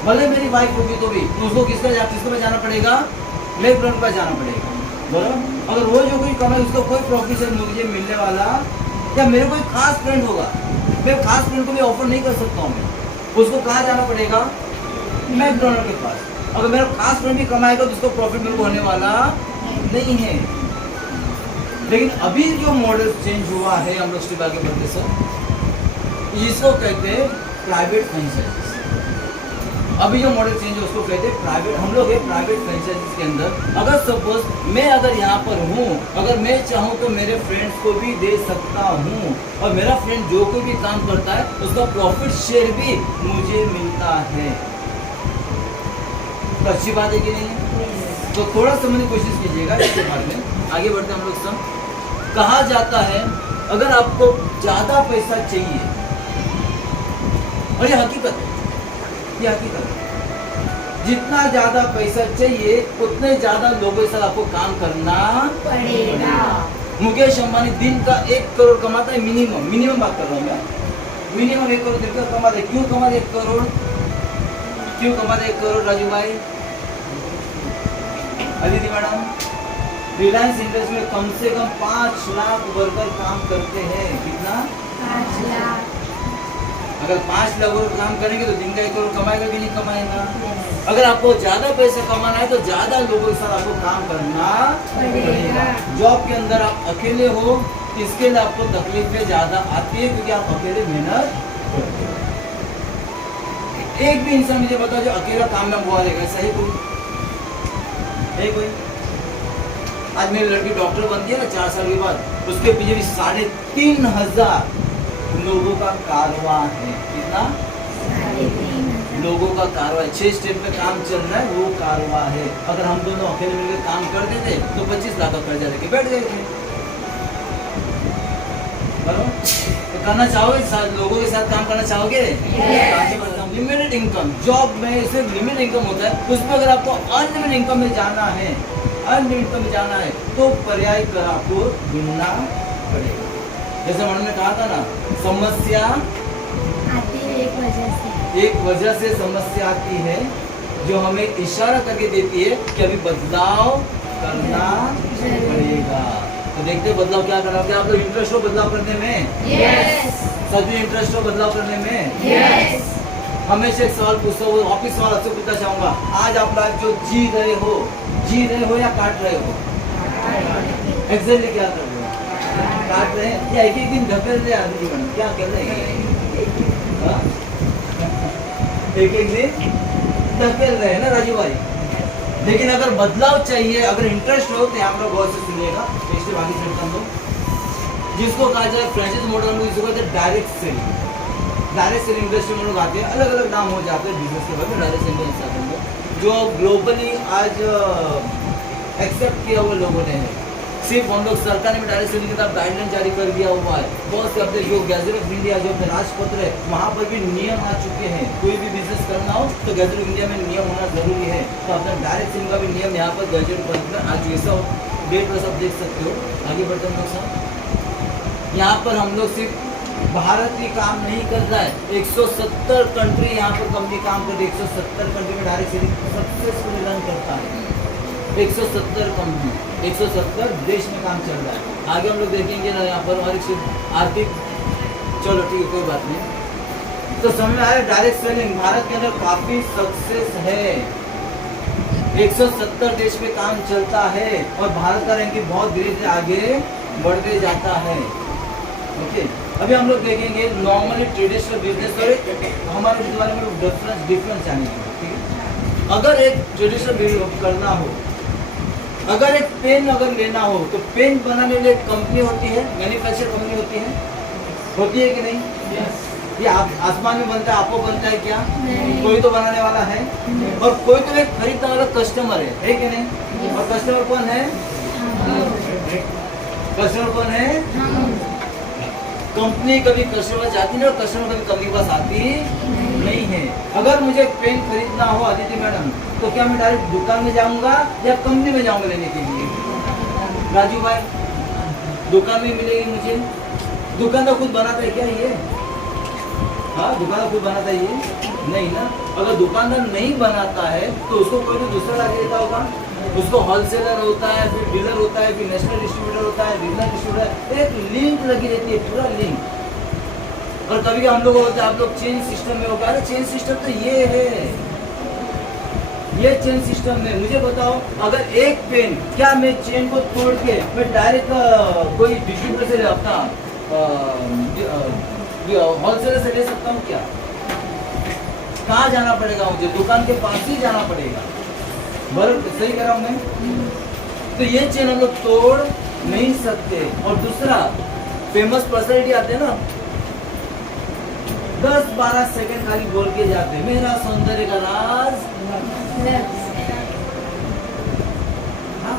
भले मेरी वाइफ होगी तो भी। तो उसको किसको जाना पड़ेगा? मैकडोनल्ड पर जाना पड़ेगा, बराबर। अगर वो जो कोई कमाई, उसको कोई प्रॉफिट मुझे मिलने वाला, या मेरे कोई खास फ्रेंड होगा, मैं खास फ्रेंड को भी ऑफर नहीं कर सकता हूँ, मैं उसको कहाँ जाना पड़ेगा? मैकडोनल्ड के पास। अगर मेरा खास फ्रेंड भी कमाएगा तो उसको प्रॉफिट मेरे को होने वाला नहीं है। लेकिन अभी जो मॉडल चेंज हुआ है, हम लोग स्टेप आगे बढ़ते सर, इसको कहते हैं प्राइवेट फ्रेंचाइजीज। अभी जो मॉडल चेंज है उसको कहते हैं प्राइवेट। हम लोग है प्राइवेट फ्रेंचाइजीज के अंदर। अगर सपोज मैं अगर यहाँ पर हूँ, अगर मैं चाहूँ तो मेरे फ्रेंड्स को भी दे सकता हूँ, और मेरा फ्रेंड जो कोई भी काम करता है उसका प्रॉफिट शेयर भी मुझे मिलता है। तो अच्छी बात है कि नहीं? तो थोड़ा समझने की कोशिश कीजिएगा इसके बारे में। आगे बढ़ते हम लोग सब। कहा जाता है अगर आपको ज्यादा पैसा चाहिए, और ये हकीकत है, ये हकीकत है, जितना ज्यादा पैसा चाहिए उतने ज्यादा लोगों के साथ आपको काम करना पड़ेगा। मुकेश अंबानी दिन का 1 करोड़ कमाता है मिनिमम बात कर रहा हूँ मैं, मिनिमम 1 करोड़ दिन का कमाते हैं। क्यों कमाते 1 करोड़, क्यों कमाते 1 करोड़ राजू भाई, अदिति मैडम? रिलायंस इंडस्ट्री में कम से कम 5 लाख वर्कर काम करते हैं। कितना? 5 लाख। अगर 5 लाख वर्कर काम करेंगे तो दिन का 1 करोड़ कमाएगा कि नहीं कमाएगा? अगर आपको ज्यादा पैसा कमाना है तो ज्यादा लोगों के साथ आपको काम करना पड़ेगा। जॉब के अंदर आप अकेले हो, इसके लिए आपको तकलीफें ज्यादा आती है क्योंकि आप अकेले मेहनत करते हो। एक भी इंसान मुझे बताओ जो अकेला काम में हुआ रहेगा, सही कोई है? कोई? आज मेरी लड़की डॉक्टर बनती है ना 4 साल के बाद, उसके पीछे भी 3,500 लोगों का कारवां है। कितना? 3,500 लोगों का कारवां, 6 स्टेट में काम चल रहा है, वो कारवां है। अगर हम दोनों अकेले मिलकर काम करते थे तो 25 लाख का कर्जा लेके बैठ गए थे। बोलो, तो करना चाहोगे? लोगों के साथ काम करना चाहोगे? लिमिटेड इनकम जॉब में सिर्फ लिमिटेड इनकम होता है, उसमें अगर आपको अनलिमिटेड इनकम में जाना है, अनलिमिटेड इनकम में जाना है तो पर्याय कर आपको ढूंढना पड़ेगा। जैसे मैंने कहा था ना, समस्या आती है एक वजह से समस्या आती है जो हमें इशारा करके देती है कि अभी बदलाव करना पड़ेगा। तो देखते हैं बदलाव क्या करना। क्या आप लोग इंटरेस्ट हो बदलाव करने में? यस। सभी इंटरेस्ट हो बदलाव करने में? यस। हमेशा एक सवाल पूछता हूँ, वापिस सवाल आपसे पूछना चाहूंगा, आज आप लाइफ जो जी रहे हो या काट रहे हो? एग्जैक्टली क्या कर रहे हो? काट रहे हैं या एक एक दिन ढकेल रहे हैं जीवन? क्या कर रहे हैं? एक एक दिन ढकेल रहे हैं ना राजू भाई। लेकिन अगर बदलाव चाहिए, अगर इंटरेस्ट हो तो यहाँ पर गौर से सुनिएगा। इसके बाकी चलता हूँ, जिसको कहा जाए फ्रेंचाइज मॉडल, हम लोग इसको कहते हैं direct selling. Direct selling industry में लोग आते हैं, अलग अलग नाम हो जाते हैं बिजनेस के बारे में। डायरेक्ट सेलिंग जो ग्लोबली आज एक्सेप्ट किया हुआ लोगों ने है। सिर्फ हम लोग सरकार ने डायरेक्ट सेलिंग के साथ गाइडलाइन जारी कर दिया हुआ है। बहुत से अपने जो गैजेट ऑफ इंडिया जो अपने राजपत्र है वहाँ पर भी नियम आ चुके हैं। कोई भी बिजनेस करना हो तो गैजेट ऑफ इंडिया में नियम होना जरूरी है। तो अपना डायरेक्ट सेलिंग का भी नियम यहाँ पर गैजेट पर आज जैसा डेट पर सब देख सकते हो। आगे बढ़ते हम लोग सब, यहाँ पर हम लोग सिर्फ भारत ही काम नहीं कर रहा है, 170 कंट्री यहाँ पर कंपनी काम करती है। 170 कंट्री में डायरेक्ट सेलिंग सक्सेसफुली रन करता है। 170 कंपनी, 170 देश में काम चल रहा है। आगे हम लोग देखेंगे ना यहाँ पर हमारी आर्थिक, चलो ठीक है कोई बात नहीं। तो समझ में आया डायरेक्ट सेलिंग भारत के अंदर काफी सक्सेस है। 170 देश में काम चलता है और भारत का रैंकिंग बहुत धीरे धीरे आगे बढ़ते जाता है। ओके, अभी हम लोग देखेंगे नॉर्मली ट्रेडिशनल बिजनेस और हमारे बारे में डिफरेंस जानेंगे। ठीक है, अगर एक ट्रेडिशनल बिजनेस करना हो, अगर एक पेन अगर लेना हो तो पेन बनाने के लिए कंपनी होती है, मैन्युफैक्चर कंपनी होती है कि नहीं? yes. ये आसमान में बनता है, आपको बनता है क्या? कोई तो बनाने वाला है और कोई तो एक खरीदने वाला कस्टमर है कि नहीं? yes. और कस्टमर कौन है? कस्टमर कौन है? कंपनी कभी कस्टमर जाती नहीं और कस्टमर कभी कंपनी के पास आती नहीं है। अगर मुझे पेन खरीदना हो आदित्य मैडम तो क्या मैं डायरेक्ट दुकान में जाऊंगा या कंपनी में जाऊंगा लेने के लिए? राजू भाई, दुकान में मिलेगी मुझे? दुकानदार खुद बनाता है क्या ये? हाँ, दुकानदार खुद बनाता है ये? नहीं ना। अगर दुकानदार नहीं बनाता है तो उसको कोई तो दूसरा ला देता होगा। उसको होलसेलर होता है, फिर डीलर होता है, फिर नेशनल डिस्ट्रीब्यूटर होता है, रीजनल डिस्ट्रीब्यूटर, एक लिंक लगी रहती है, पूरा लिंक। और कभी हम लोग होता है, आप लोग चेन सिस्टम में होगा। अरे चेन सिस्टम तो ये है, ये चेन सिस्टम में मुझे बताओ, अगर एक पेन, क्या मैं चेन को तोड़ के मैं डायरेक्ट कोई डिस्ट्रीब्यूटर से अपना होलसेलर से ले सकता हूँ क्या? कहाँ जाना पड़ेगा मुझे? दुकान के पास ही जाना पड़ेगा। बराबर सही कह रहा हूँ मैं? तो ये चेन हम लोग तोड़ नहीं सकते। और दूसरा, फेमस पर्सनैलिटी आते हैं ना, 10-12 सेकंड खाली बोल के जाते हैं, मेरा सौंदर्य का राज। हाँ,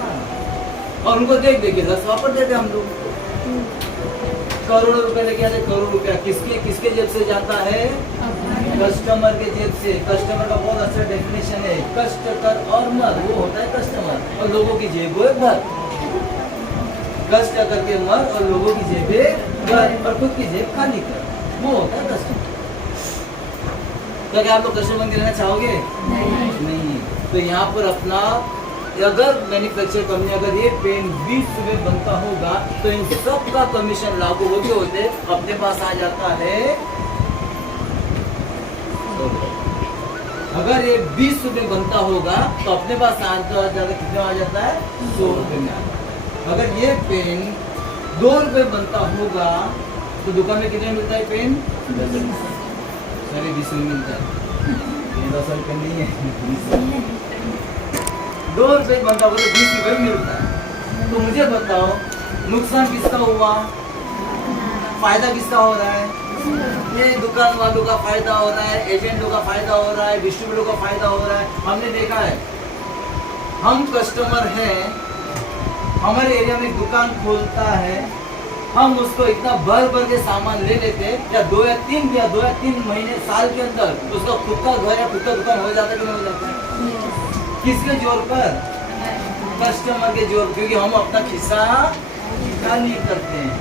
और उनको देख देखिए 10 वापस देते हम लोग। करोड़ों रुपए लेके आते, करोड़ रुपया किसके जेब से जाता है? कस्टमर के जेब से। कस्टमर का बहुत अच्छा डेफिनेशन है, कष्ट कर और मर, वो होता है कस्टमर। और लोगों की जेबें भर, कष्ट करके मर और लोगों की जेबें भर और खुद की जेब खाली कर, वो होता है कस्टमर। तो क्या आप लोग कस्टमर बन के रहना चाहोगे? नहीं। तो यहाँ पर अपना अगर मैन्युफैक्चर कंपनी अगर ये पेन 20 रुपए बनता होगा तो इन सब का कमीशन लागू होते होते अपने पास आ जाता है 100 रुपए। अगर ये 20 रुपए बनता होगा तो अपने पास आ जाता कितने आ जाता है? 100 रुपए में आता है। अगर ये पेन 2 रुपए बनता होगा तो दुकान में कितने मिलता है पेन? 10 रुपए। सर 20 रुपए मिलता है, ये 10 रुपए नहीं है। 2 रुपए बनता होगा तो 20 रुपए मिलता है। तो मुझे बताओ नुकसान किसका हुआ, फायदा किसका हो रहा है? ये दुकान वालों का फायदा हो रहा है, एजेंटों का फायदा हो रहा है, डिस्ट्रीब्यूटर का फायदा हो रहा है। हमने देखा है, हम कस्टमर हैं, हमारे एरिया में दुकान खोलता है, हम उसको इतना भर भर के सामान ले लेते या 2 या 3 महीने साल के अंदर उसका खुद का घर या खुद का दुकान हो जाता है कि नहीं हो जाता है? किसके जोर पर? कस्टमर के जोर, क्योंकि हम अपना खिस्सा खाली करते हैं।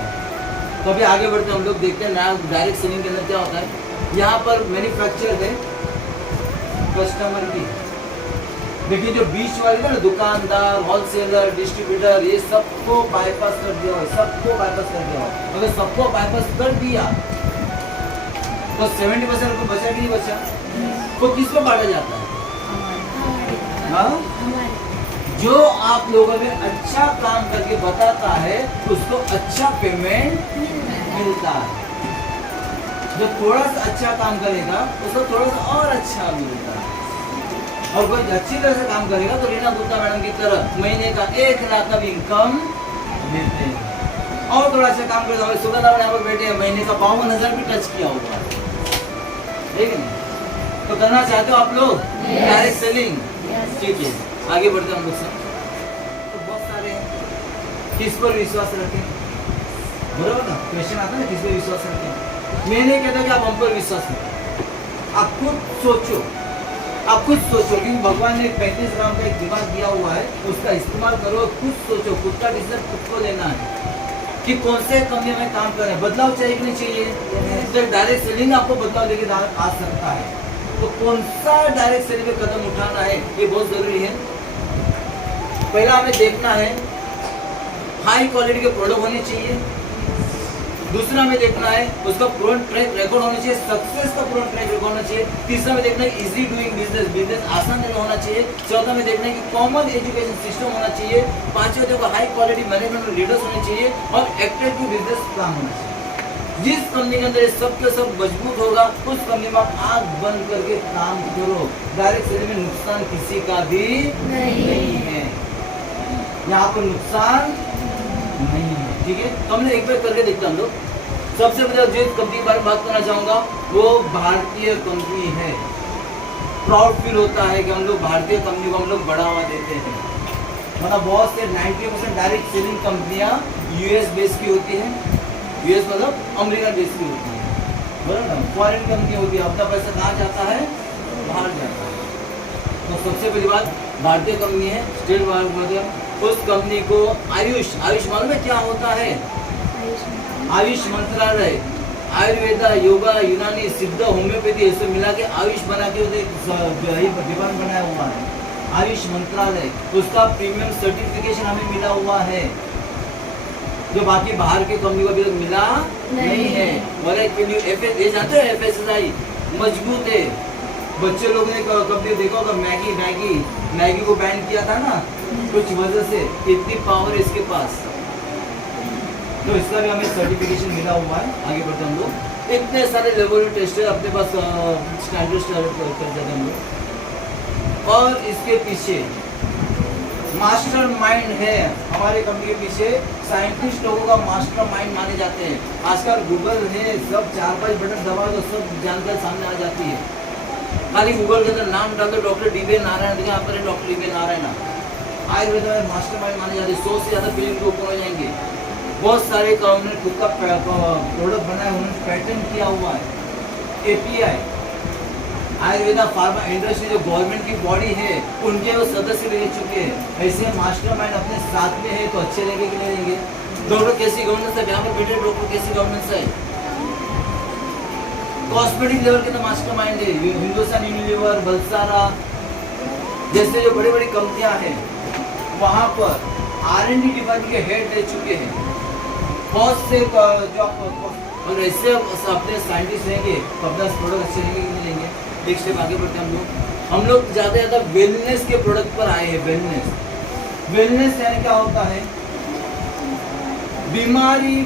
तो अभी आगे बढ़ते हम लोग देखते हैं नया डायरेक्ट सेलिंग के अंदर क्या होता है। यहाँ पर मैन्युफैक्चर है कस्टमर की, देखिए जो बीच वाले थे ना दुकानदार, होलसेलर, डिस्ट्रीब्यूटर, ये सबको बाईपास कर दिया हो, सबको बाईपास कर दिया हो। अगर सबको बाईपास कर दिया तो 70% को बचा कि नहीं बचा? तो किसको बांटा जाता है? हाँ? जो आप लोगों में अच्छा काम करके बताता है उसको अच्छा पेमेंट मिलता है। जो थोड़ा सा अच्छा काम करेगा उसको थोड़ा सा और अच्छा मिलता है। और कोई अच्छी तरह से काम करेगा तो रीना गुप्ता मैडम की तरह महीने का 1 लाख का भी इनकम देते हैं। और थोड़ा अच्छा काम करेगा, सुगंधा मैडम यहाँ पर बैठे हैं, महीने का 52,000 भी टच किया होगा, ठीक है? तो करना चाहते हो आप लोग डायरेक्ट सेलिंग? ठीक है, आगे बढ़ते हैं हम लोग से। तो बहुत सारे हैं, किस पर विश्वास रखें? बराबर ना, क्वेश्चन आता है ना, किस पर विश्वास रखें? मैं नहीं कहता कि आप हम पर विश्वास रखें, आप खुद सोचो, आप खुद सोचो, क्योंकि भगवान ने 35 ग्राम का एक दिमाग दिया हुआ है, उसका इस्तेमाल करो, खुद सोचो, खुद का डिसीजन खुद को लेना है कि कौन से कंपनी में काम करें। बदलाव चाहिए कि नहीं चाहिए? तो डायरेक्ट सेलिंग आपको बदलाव लेके आ सकता है। तो कौन सा डायरेक्ट सेलिंग में कदम उठाना है ये बहुत जरूरी है। पहला हमें देखना है हाई क्वालिटी के प्रोडक्ट होने चाहिए। दूसरा हमें देखना है उसका प्रोडक्ट ट्रैक रिकॉर्ड होना चाहिए, सक्सेस का प्रोडक्ट ट्रैक रिकॉर्ड होना चाहिए। तीसरा में देखना है इजी डूइंग बिजनेस, बिजनेस आसान तरह होना चाहिए। चौथा में देखना है कि कॉमन एजुकेशन सिस्टम होना चाहिए। पांचवें देखो हाई क्वालिटी मैनेजमेंट और लीडर्स होने चाहिए और एक्टिव बिजनेस प्लान होना चाहिए। जिस कंपनी के अंदर सब के सब मजबूत होगा उस कंपनी में आप आंख बंद करके काम करो। डायरेक्ट सेलिंग में नुकसान किसी का भी नहीं है, यहाँ पर नुकसान नहीं है, ठीक है? तो हमने एक बार करके देखते हैं हम लोग। सबसे पहले जिस कंपनी के बारे में बात करना चाहूंगा वो भारतीय कंपनी है। प्राउड फील होता है कि हम लोग भारतीय कंपनी को हम लोग बढ़ावा देते हैं। मतलब बहुत से 90% डायरेक्ट सेलिंग कंपनियां यूएस बेस की होती है, यूएस मतलब अमेरिका देश की होती है, बराबर ना? फॉरेन कंपनी होती है, अपना पैसा कहाँ जाता है? बाहर जाता है। तो सबसे पहली बात भारतीय कंपनी है, स्टेट बैंक, उस कंपनी को आयुष, आयुष मालूम है क्या होता है? आयुष मंत्रालय, आयुर्वेदा, योगा, यूनानी, सिद्ध, होम्योपैथी ऐसे मिला के आयुष बना के डिपार्टमेंट बनाया हुआ है, आयुष मंत्रालय। उसका प्रीमियम सर्टिफिकेशन हमें मिला हुआ है जो बाकी बाहर के कंपनी को अभी तक मिला नहीं है। ये जानते हो FSSAI मजबूत है। बच्चे लोग ने कभी देखा होगा मैगी को बैन किया था ना कुछ वजह से, इतनी पावर इसके पास। तो इसका भी हमें सर्टिफिकेशन मिला हुआ है। आगे बढ़ते हम लोग, इतने सारे लेबोरेटरी टेस्ट है अपने पास, स्टैंडर्ड कर जाते हम लोग। और इसके पीछे मास्टर माइंड है, हमारे कंपनी के पीछे साइंटिस्ट लोगों का मास्टर माइंड माने जाते हैं। आजकल गूगल है, सब 4-5 बटन दबा दो सब जानकारी सामने आ जाती है। खाली गूगल के अंदर नाम डाल दो डॉक्टर डी.वी. नारायण, देखिए यहाँ पर डॉक्टर डी.वी. नारायण आयुर्वेद में मास्टर माइंड माने जाते हैं। 100 से ज़्यादा फिल्म के ऊपर हो जाएंगे। बहुत सारे काम ने खुद का प्रोडक्ट बनाया, उन्होंने पैटर्न किया हुआ है। API आयुर्वेदा फार्मा इंडस्ट्री जो गवर्नमेंट की बॉडी है उनके वो सदस्य रह चुके हैं। ऐसे मास्टरमाइंड अपने साथ में है तो अच्छे रहेंगे कि नहीं रहेंगे? डॉक्टर कैसी गवर्नेंस है, यहाँ पर बैठे डॉक्टर कैसी गवर्नेंस है? कॉस्मेटिक लेवल के तो मास्टरमाइंड है, हिंदुस्तान यूनिलीवर, बलसारा जैसे जो बड़ी बड़ी कंपनियां हैं वहाँ पर R&D डिपार्टमेंट के हेड रह चुके हैं। बहुत से जो और ऐसे अपने साइंटिस्ट रहेंगे तो अपना प्रोडक्ट अच्छे रहेंगे कि नहीं लेंगे? एक स्टेप आगे बढ़ते हम लोग ज़्यादा ज़्यादा वेलनेस के प्रोडक्ट पर आए हैं। वेलनेस यानी क्या होता है? बीमारी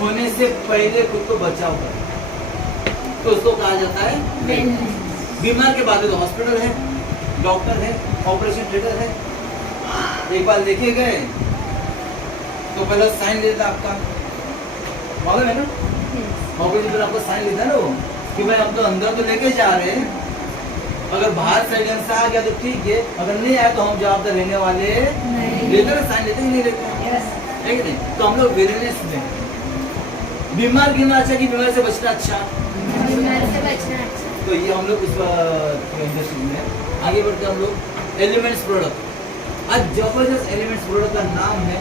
होने से पहले खुद को बचाव कर, तो उसको कहा जाता है बीमार के बाद तो हॉस्पिटल है, डॉक्टर है, ऑपरेशन थिएटर है। एक बार लेके गए तो पहले साइन लेता आपका, मालूम है ना? ऑपरेशन पर आपको साइन लेता ना वो कि भाई हम तो अंदर तो लेके जा रहे हैं, अगर बाहर से एजेंसी आ गया तो ठीक है, अगर नहीं आया तो हम जवाबदार रहने वाले लेते हैं, साइन लेते नहीं लेते है कि नहीं? तो हम लोग वेलनेस में बीमार गिरना अच्छा कि बीमारी से बचना अच्छा? तो ये हम लोग इस इंडस्ट्री में आगे बढ़ते हम लोग एलिमेंट्स प्रोडक्ट। आज जबरदस्त एलिमेंट्स प्रोडक्ट का नाम है,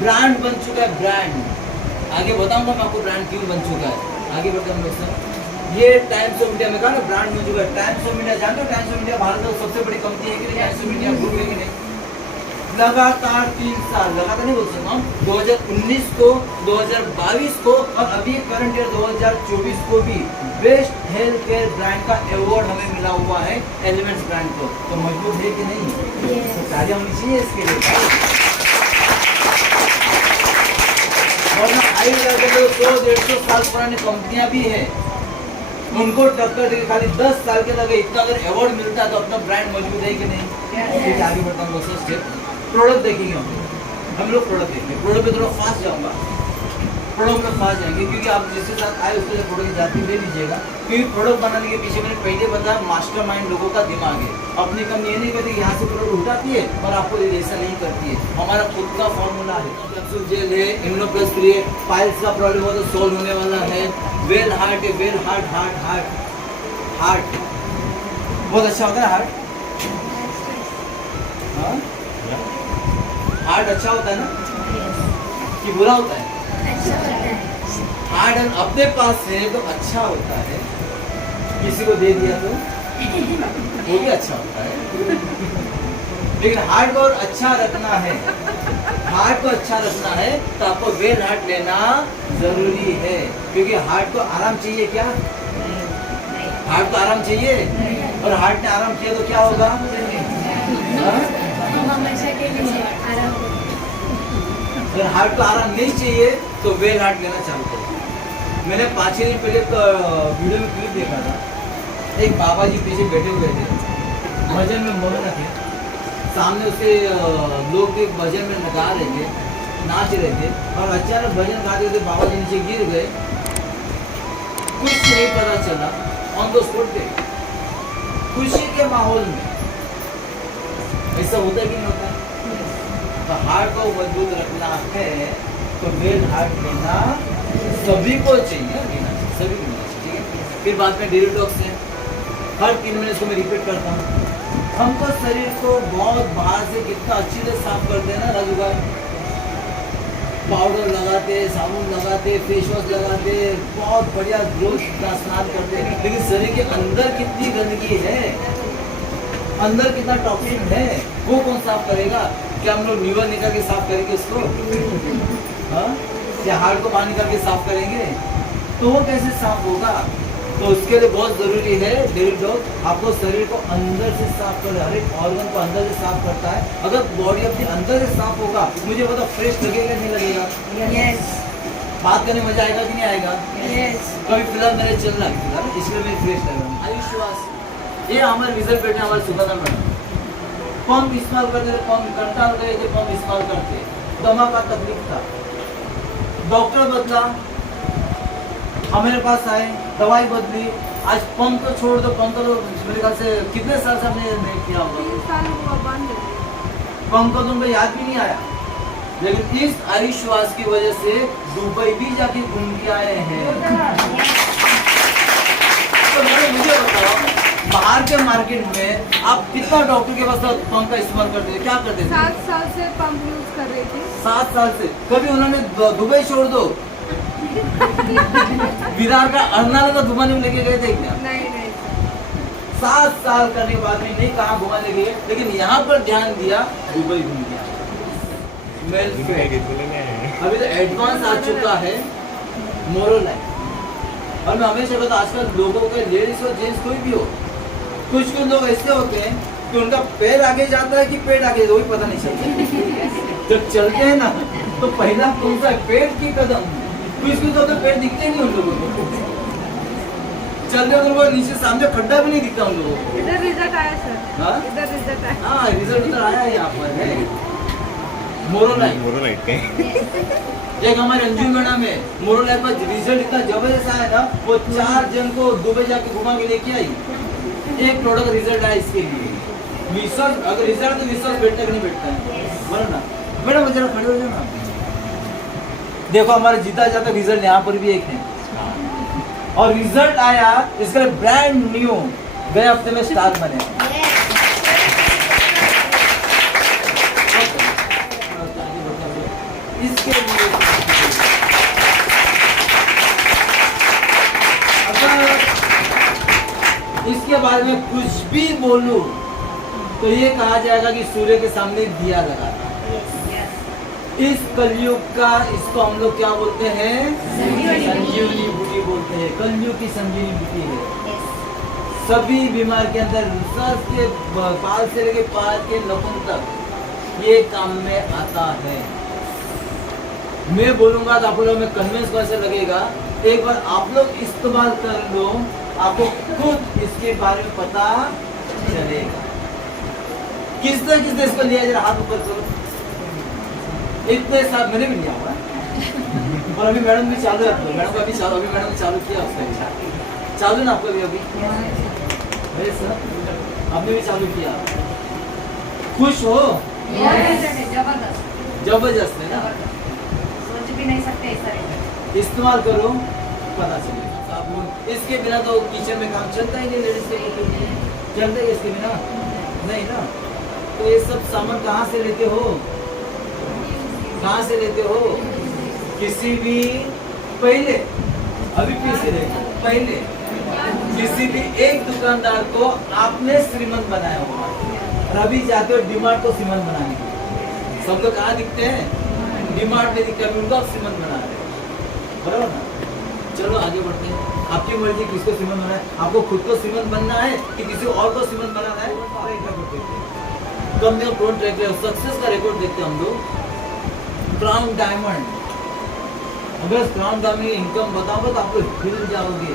ब्रांड बन चुका है, ब्रांड। आगे बताऊंगा मैं आपको ब्रांड क्यों बन चुका है। आगे बढ़ते हम लोग सर। ये टाइम्स ऑफ इंडिया में कहा ना ब्रांड बन चुका है। टाइम्स ऑफ इंडिया जानते हो? टाइम्स ऑफ इंडिया भारत में सबसे बड़ी कंपनी है कि नहीं? टाइम्स ऑफ इंडिया ग्रुप है कि नहीं? लगातार 3 साल, लगातार नहीं बोल सकता हूँ, 2019 को, 2022 को और अभी करंट ईयर 2024 को भी बेस्ट हेल्थ केयर ब्रांड का अवार्ड हमें मिला हुआ है एलिमेंट्स ब्रांड को। तो मजबूत है कि नहीं? तो तालियां होनी चाहिए इसके लिए। और 100-150 साल पुरानी कंपनियां भी है, उनको टक्कर देके खाली 10 साल के लगे इतना अगर अवार्ड मिलता है तो अपना ब्रांड मजबूत है कि नहीं? आगे बढ़ता हूँ। प्रोडक्ट देखेंगे हम लोग प्रोडक्ट देखेंगे। प्रोडक्ट पे थोड़ा फास्ट जाऊंगा, प्रोडक्ट में फास्ट जाएंगे क्योंकि आप जिसके साथ आए उसके लिए प्रोडक्ट की जानकारी ले लीजिएगा। क्योंकि प्रोडक्ट बनाने के पीछे मैंने पहले बताया मास्टरमाइंड लोगों का दिमाग है। अपनी कंपनी ये नहीं कहती यहाँ से प्रोडक्ट उठाती है और आपको ऐसा नहीं करती है, हमारा खुद का फॉर्मूला है। कैप्सूल जेल है, इम्यूनोप्लस फ्री है, पाइल्स का प्रॉब्लम हो तो सॉल्व होने वाला है। वेल हार्ट है, वेल हार्ट बहुत अच्छा होता है। हार्ट अच्छा होता है ना कि बुरा होता है? हार्ट अपने पास है तो अच्छा होता है, किसी को दे दिया तो वो भी अच्छा होता है। लेकिन हार्ट को और अच्छा रखना है, हार्ट को अच्छा रखना है तो आपको वेल हार्ट लेना जरूरी है। क्योंकि हार्ट को आराम चाहिए क्या? हार्ट को आराम चाहिए, और हार्ट ने आराम किया तो क्या होगा? अगर हार्ट को आराम नहीं चाहिए तो वेल हार्ट लेना चालू करो। मैंने 5 दिन पहले वीडियो में क्लिप देखा था, एक बाबा जी पीछे बैठे हुए थे, भजन में मग्न थे, सामने उसके लोग एक भजन में गा रहे थे, नाच रहे थे, और अचानक भजन गाते थे बाबा जी नीचे गिर गए, कुछ नहीं पता चला, ऑन द स्पॉट पे खुशी के माहौल में। ऐसा होता है कि नहीं होता? तो हार्ट को मजबूत रखना है तो वेल हार्ट लेना सभी को चाहिए, सभी को लेना चाहिए, ठीक है? फिर बाद में डेरिटॉक्स है, हर 3 महीने इसको मैं रिपीट करता हूँ। हम तो शरीर को बहुत बाहर से कितना अच्छी से साफ करते हैं ना राजू भाई, पाउडर लगाते, साबुन लगाते, फेस वॉश लगाते, बहुत बढ़िया रोज का स्नान करते, लेकिन शरीर के अंदर कितनी गंदगी है, अंदर कितना टॉक्सिन है, वो कौन साफ करेगा? क्या हम लोग लीवर निकाल के साफ करेंगे उसको? हाँ? या हार्ट को बाहर निकाल के साफ करेंगे? तो वो कैसे साफ होगा? तो उसके लिए बहुत जरूरी है डेरिटॉक्स। आपको शरीर को अंदर से साफ कर, हर एक ऑर्गन को अंदर से साफ करता है। अगर बॉडी अपनी अंदर से साफ होगा, मुझे बताओ फ्रेश लगेगा नहीं लगेगा? यस। बात करने मजा आएगा कि नहीं आएगा? यस। कभी फिलहाल मेरे चल रहा है इसलिए मैं फ्रेश लग रहा हूँ। आयुष्वास ये हमारे रिजल्ट बैठे हमारे सुबह मैडम पंप इस्तेमाल करते थे, पंप कंटाल गए थे, पंप इस्तेमाल करते, दमा का तकलीफ था, डॉक्टर बदला, हमारे पास आए, दवाई बदली, आज पंप तो छोड़ दो, पंप तो मेरे ख्याल से कितने साल से हमने नहीं किया होगा, 3 साल हुआ बंद है। पंप तो तुमको याद भी नहीं आया। लेकिन इस आयुष्वास की वजह से दुबई भी जाके घूम के आए हैं। तो मैडम मुझे बताओ, बाहर के मार्केट में आप कितना डॉक्टर के पास पंप का इस्तेमाल करते थे, क्या करते थे? 7 साल से पंप यूज कर रही थी। 7 साल से कभी उन्होंने दुबई छोड़ दो विरार का अर्नाला तो दुबई में लेके गए थे क्या? नहीं नहीं 7 साल करने के बाद में नहीं कहा घुमाने गए, लेकिन यहाँ पर ध्यान दिया, दुबई घूम गया। अभी तो एडवांस आ चुका है मोरोलाइट। और मैं हमेशा कहता हूं, आजकल लोगों के लेडीज और जेंट्स कोई भी हो, कुछ लोग ऐसे होते हैं कि उनका पैर आगे जाता है कि पेट आगे, वही पता नहीं चलता। जब चलते हैं ना तो पहला कौन सा है, पेट की कदम। कुछ तो पैर दिखते नहीं उन लोगों को, चलते तो नीचे सामने खड्डा भी नहीं दिखता उन लोगों को। इधर रिजल्ट आया सर। हाँ? इधर रिजल्ट आया। हाँ, रिजल्ट उधर आया है यहाँ पर है मोरोलाइट का। एक हमारे अंजू मैडम है, मोरोलाइट पर रिजल्ट इतना जबरदस्त आया था, वो 4 जन को दुबई जाके घुमा के लेके आई। एक प्रोडक्ट रिजल्ट आया इसके लिए। विश्वास, अगर रिजल्ट तो विश्वास बैठता कि नहीं बैठता है, बोलो ना मैडम, जरा खड़े हो जाओ ना। देखो हमारे जीता जाता रिजल्ट यहाँ पर भी एक है, और रिजल्ट आया इसका ब्रांड न्यू, गए हफ्ते में स्टाक बने। इसके लिए अगर इसके बारे में कुछ भी बोलूं तो ये कहा जाएगा कि सूर्य के सामने दिया लगा था। इस कलयुग का, इसको हम लोग क्या बोलते हैं, संजीवनी बूटी बोलते हैं। कलयुग की संजीवनी बूटी है। सभी बीमार के अंदर सर के बाल से लेके पैर के नखून तक ये काम में आता है। मैं बोलूंगा तो आप लोग में कन्विंस कैसे लगेगा, एक बार आप लोग इस्तेमाल कर लो, आपको खुद इसके बारे में पता चलेगा। किसने इसको लिया, जरा हाथ ऊपर करो। इतने साथ मैंने भी लिया हुआ और अभी मैडम भी चालू है, मैडम का भी चालू, अभी मैडम ने चालू किया, उसका चालू ना आपको भी अभी सर आपने भी चालू किया। खुश हो? जबरदस्त है ना, सोच भी नहीं सकते इस तरह। इस्तेमाल करो, पता चलेगा। आप इसके बिना तो किचन में काम चलता ही नहीं, लेडीज के चलते है इसके बिना नहीं ना। तो ये सब सामान कहाँ से लेते हो, कहाँ से लेते हो? किसी भी पहले, अभी पीछे देखो, पहले किसी भी एक दुकानदार को आपने श्रीमंत बनाया होगा, और अभी जाते हो डीमार्ट को श्रीमंत बनाने के लिए। सब लोग कहाँ दिखते हैं, डीमार्ट में दिखते हैं, उनको आप श्रीमंत बना रहे हैं, बराबर ना? चलो आगे बढ़ते हैं, आपकी मर्जी किसको श्रीमंत बनाना है। आपको खुद को श्रीमंत बनना है कि किसी और को श्रीमंत बनाना है। तो हमने प्रोन ट्रैक सक्सेस का रिकॉर्ड देखते हैं हम लोग। क्राउन डायमंड, अगर क्राउन डायमंड की इनकम बताओगे तो आप लोग हिल जाओगे।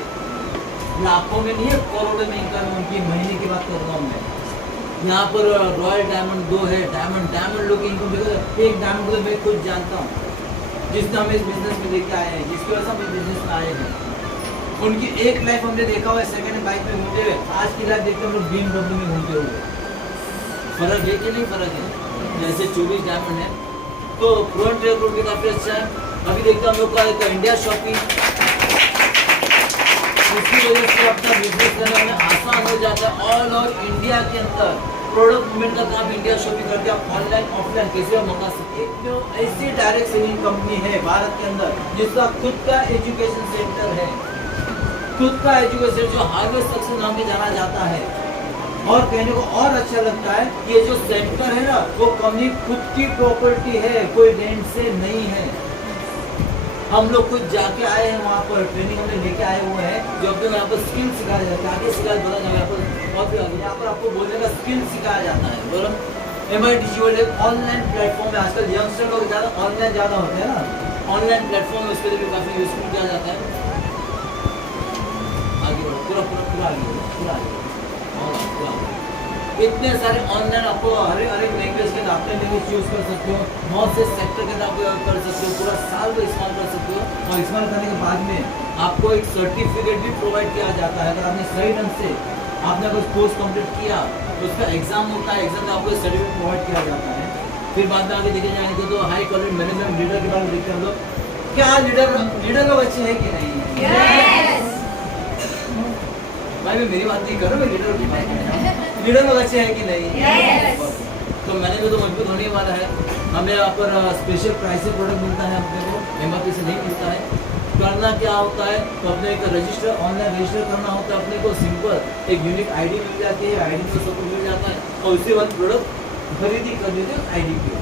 लाखों में नहीं है, करोड़ों में इनकम उनकी महीने की बात कर रहा हूँ मैं। यहाँ पर रॉयल डायमंड 2 है, डायमंड लोग इनकम देखो, एक डायमंड को मैं खुद जानता हूँ, जिसने हमें इस बिजनेस में लेके आए हैं, जिसकी वजह से हम इस बिजनेस में आए हैं। उनकी एक लाइफ हमने देखा हुआ है, सेकंड हैंड बाइक में घूमते हुए, आज की लाइफ देखते हम लोग BMW में घूमते हुए। फर्क है कि नहीं फर्क है? जैसे 24 डायमंड है तो फ्रंट ट्रैक रोड भी काफी अच्छा है। अभी देखते हैं हम लोग का एक इंडिया शॉपिंग, उसकी वजह से अपना बिजनेस करने में आसान हो जाता है। ऑल ओवर इंडिया के अंदर प्रोडक्ट मूवमेंट का काम इंडिया शॉपिंग करके आप ऑनलाइन ऑफलाइन कैसे भी मंगा सकते हैं। जो ऐसी डायरेक्ट सेलिंग कंपनी है भारत के अंदर, जिसका खुद का एजुकेशन सेंटर है, खुद का एजुकेशन जो हार्वेस्ट सक्सेस नाम से जाना जाता है। और कहने को और अच्छा लगता है कि ये जो सेंटर है ना, वो कंपनी खुद की प्रॉपर्टी है, कोई रेंट से नहीं है। हम लोग खुद जाके आए हैं वहाँ पर, ट्रेनिंग हमने लेके आए हुए हैं, जो अपने यहाँ पर स्किल सिखाया जाता है। आगे सिखाया बोला जाएगा, यहाँ पर बहुत ही आगे यहाँ पर आपको बोलने का स्किल सिखाया जाता है। बोलो MIT जीवल एक ऑनलाइन प्लेटफॉर्म है। आजकल यंगस्टर लोग ज़्यादा ऑनलाइन ज़्यादा होते हैं ना, ऑनलाइन प्लेटफॉर्म है, उसके लिए भी काफ़ी यूजफुल किया जाता है। आगे बढ़ो, पूरा पूरा पूरा आगे बढ़ो, पूरा आगे बढ़ो। इतने सारे ऑनलाइन आपको हर एक लैंग्वेज के अपने लैंग्वेज यूज कर सकते हो, बहुत से सेक्टर के आप कर सकते हो, पूरा साल को इस्तेमाल कर सकते हो। और इस्तेमाल करने के बाद में आपको एक सर्टिफिकेट भी प्रोवाइड किया जाता है। अगर आपने सही ढंग से आपने कोई कोर्स कंप्लीट किया तो उसका एग्जाम होता है, एग्जाम में आपको सर्टिफिकेट प्रोवाइड किया जाता है। फिर बाद में आगे देखे जाएंगे तो हाई क्वालिटी मैनेजमेंट लीडर के बारे में देखते हैं हम लोग। क्या लीडर लोग अच्छे हैं कि नहीं? भाई मैं मेरी बात नहीं कर रहा, मैं लीडर की बात कर रहा हूँ। लीडर लोग अच्छे हैं कि नहीं? Yes. तो मैंने तो मजबूत होने वाला है। हमें यहाँ पर स्पेशल प्राइस से प्रोडक्ट मिलता है, अपने को MRP से नहीं मिलता है। करना क्या होता है, तो अपने एक रजिस्टर, ऑनलाइन रजिस्टर करना होता है अपने को। सिंपल एक यूनिक आईडी मिल जाती है, आईडी में सब कुछ मिल जाता है और उससे बाद प्रोडक्ट खरीदी कर देते हैं आईडी पे।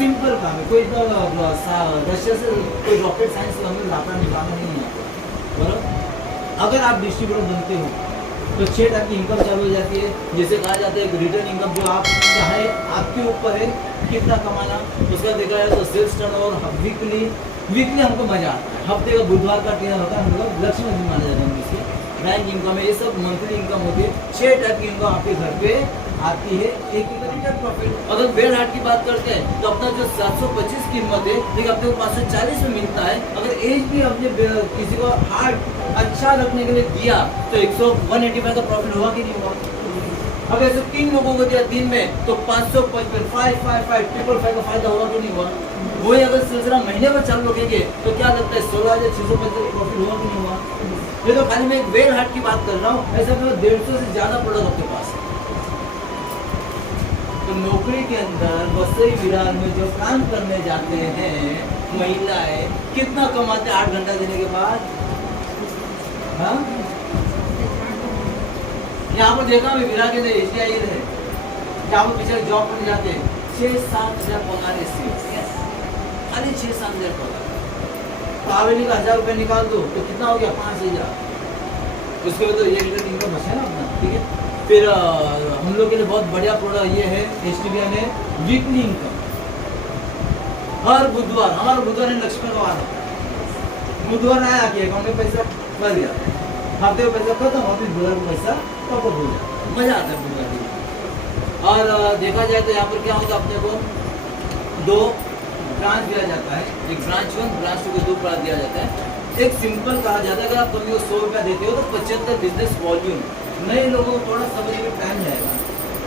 सिंपल काम है, कोई इतना रशिया से कोई रॉकेट साइंस हमें लाना नहीं है, बराबर। अगर आप डिस्ट्रीब्यूटर बनते हो तो 6 टाइप की इनकम चालू हो जाती है। जैसे कहा जाता है एक रिटर्न इनकम, जो आप चाहे आपके ऊपर है कितना कमाना। उसका देखा जाए तो सेल्स टर्नओवर वीकली हमको मजा आता है। हफ्ते का बुधवार का ट्रेन होता है, हम लोग लक्ष्मी दिन माना जाता है इसके। बैंक इनकम है, ये सब मंथली इनकम होती है। 6 टाइप की इनकम आपके घर पे आती है। एक रिटर्न प्रॉफिट। अगर बेड हार्ट की बात करते हैं तो अपना जो 725 कीमत है, लेकिन अपने को 540 में मिलता है। अगर एज भी अपने किसी को हार्ट अच्छा रखने के लिए दिया तो 185 का प्रॉफिट हुआ कि नहीं हुआ? अगर ऐसे 3 लोगों को दिया दिन में तो 555 555 का फायदा हुआ कि नहीं हुआ? वही अगर सिलसिला महीने में चालू रखेंगे तो क्या लगता है 16,650 का प्रॉफिट हुआ कि नहीं हुआ? ये तो खाली मैं एक वेल हार्ट की बात कर रहा हूँ। ऐसा तो 150 से ज्यादा प्रोडक्ट आपके पास है। तो नौकरी के अंदर वसई विरार में जो काम करने जाते हैं महिलाएं, कितना कमाते 8 घंटा देने के बाद? हाँ, यहाँ पर देखा मैं विरार के अंदर एशिया है, यहाँ पर पीछे जॉब करने जाते हैं 6-7 हजार पगार है, खाली 6-7 हजार पगार। कावेली का 1000 रुपये निकाल दो तो कितना हो गया? 5000। उसके बाद तो 1 लीटर इनकम बचा ना अपना, ठीक है। फिर हम लोग के लिए बहुत बढ़िया प्रोडक्ट ये है एसटीबीआई में वीकली इनकम। हर बुधवार, हमारा बुधवार है लक्ष्मी का वार, बुधवार आया कि अकाउंट में पैसा भर गया, हफ्ते में पैसा खत्म, और बुधवार को पैसा वापस हो जाए। मजा आता है बुधवार दिन। और देखा जाए तो यहाँ पर क्या होता है, अपने को 2 ब्रांच दिया जाता है, एक ब्रांच 1, ब्रांच 2 को 2 ब्रांच दिया जाता है। एक सिंपल कहा जाता है, अगर आप कंपनी को 100 रुपया देते हो तो 75 बिजनेस वॉल्यूम। नए लोगों को थोड़ा समझने में टाइम जाएगा,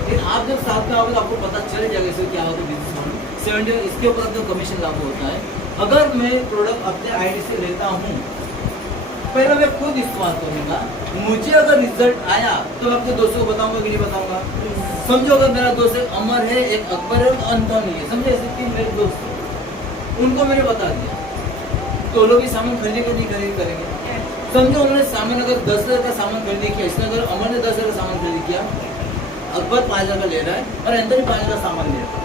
लेकिन आप जब साथ में आओगे तो आपको पता चल जाएगा इससे क्या होता है बिजनेस वॉल्यूम। 70 इसके ऊपर अपना कमीशन लागू होता है। अगर मैं प्रोडक्ट अपने आईडी से लेता हूँ, पहले मैं खुद इस्तेमाल करूँगा, मुझे अगर रिजल्ट आया तो मैं अपने दोस्तों को बताऊंगा कि नहीं बताऊंगा? समझो अगर मेरा दोस्त एक अमर है, एक अकबर है, एक अंतोनी है, समझे, ऐसे 3 मेरे दोस्त हैं, उनको मैंने बता दिया तो लोग भी सामान खरीदे कि नहीं खरीद करेंगे? समझो उन्होंने सामान अगर 10,000 का सामान खरीदी किया, इसने अगर अमर ने 10,000 का सामान खरीदी किया, अकबर 5,000 का ले रहा है और अंदर 5,000 का सामान ले रहा है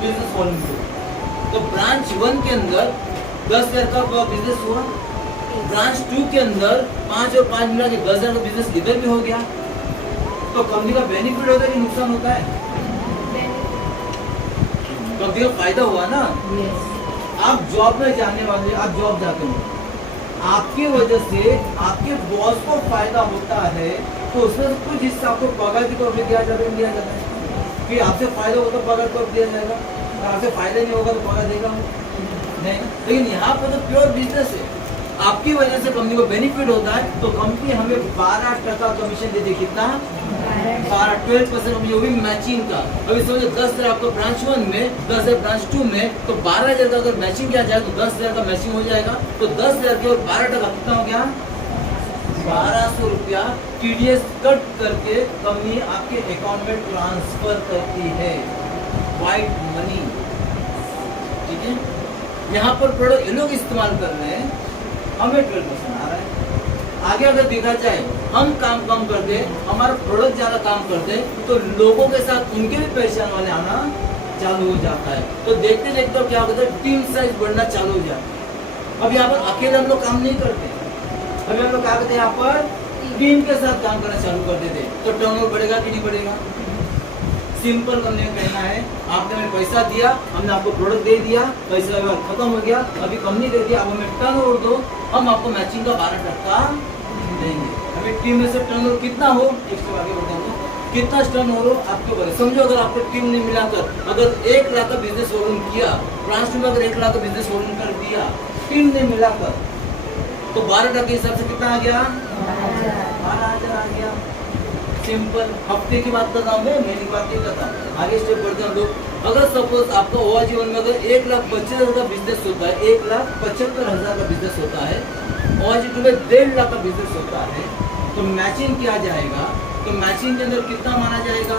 बिजनेस वॉल्यूम। तो ब्रांच 1 के अंदर 10,000 का बिजनेस हुआ, ब्रांच 2 के अंदर 5 और 5 मिला के 10,000 का बिजनेस इधर भी हो गया। तो कंपनी का बेनिफिट होता है कि नुकसान होता है? कंपनी का फायदा हुआ ना। आप जॉब में जाने वाले, आप जॉब जाते हो, आपकी वजह से आपके बॉस को फायदा होता है, तो उसमें से कुछ हिस्सा आपको पगार के तौर पर दिया जाता है। कि आपसे फायदा होगा तो पगार तौर दिया जाएगा, अगर आपसे फायदा नहीं होगा तो पगार देगा नहीं। लेकिन यहाँ पर तो प्योर बिजनेस है, आपकी वजह से कंपनी को बेनिफिट होता है, तो कंपनी हमें 12% कमीशन देती है। कितना? 12% वो भी मैचिंग का। अभी समझो 10,000 आपको ब्रांच 1 में, 10,000 ब्रांच 2 में, तो 12,000 का अगर मैचिंग किया जाए तो 10,000 का मैचिंग हो जाएगा। तो 10,000 के और 12% कितना हो गया? 1200 रुपया TDS कट करके कंपनी आपके अकाउंट में ट्रांसफर करती है, व्हाइट मनी, ठीक है। यहाँ पर प्रोडक्ट ये लोग इस्तेमाल कर रहे हैं, हमें 12% आ रहा है। आगे अगर देखा जाए, हम काम कम करते, हमारा प्रोडक्ट ज्यादा काम करते, तो लोगों के साथ उनके भी पहचान वाले आना चालू हो जाता है। तो देखते देखते क्या होता है, टीम साइज बढ़ना चालू हो जाता है। अब यहाँ पर अकेले हम लोग काम नहीं करते, अभी हम लोग क्या करते हैं, यहाँ पर टीम के साथ काम करना चालू कर देते, तो टर्नओवर बढ़ेगा कि नहीं बढ़ेगा? सिंपल करने का कहना है, आपने हमें पैसा दिया, हमने आपको प्रोडक्ट दे दिया, पैसा खत्म हो गया, अभी कंपनी दे दिया, अब हमें टर्नओवर दो, हम आपको मैचिंग का 12% देंगे। हमें टीम में से टर्नओवर कितना हो, इसके आगे बताऊंगा, कितना टर्नओवर हो आपको बता। समझो अगर आपको टीम ने मिलाकर अगर 1 लाख का बिजनेस वॉल्यूम किया, ब्रांच में अगर 1 लाख का बिजनेस वॉल्यूम कर दिया टीम ने मिलाकर, तो 12% के हिसाब से कितना आ गया? 12,000 आ गया। सिंपल। हफ्ते की बात करता हूँ मैं, महीने की बात नहीं करता। आगे स्टेप बढ़ते हैं हम लोग। अगर सपोज आपका ओआ जीवन में अगर 1,75,000 का बिजनेस होता है, 1,75,000 का बिजनेस होता है, ओआ जी में 1.5 लाख का बिजनेस होता है, तो मैचिंग किया जाएगा, तो मैचिंग के अंदर कितना माना जाएगा?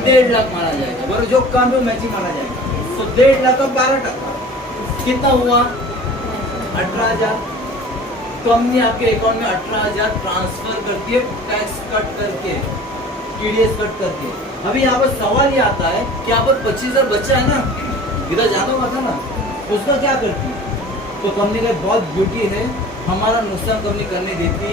1.5 लाख माना जाएगा। बराबर, जो काम में मैचिंग माना जाएगा। तो 1.5 लाख का 12% कितना हुआ? 18,000। कंपनी आपके अकाउंट में 18,000 ट्रांसफर करती है, टैक्स कट करके, टीडीएस कट करके। अभी यहाँ पर सवाल ये आता है कि यहाँ पर 25,000 बचा है ना, इधर ज्यादा हुआ था ना, उसका क्या करती है? तो कंपनी का बहुत ब्यूटी है, हमारा नुकसान कंपनी करने देती।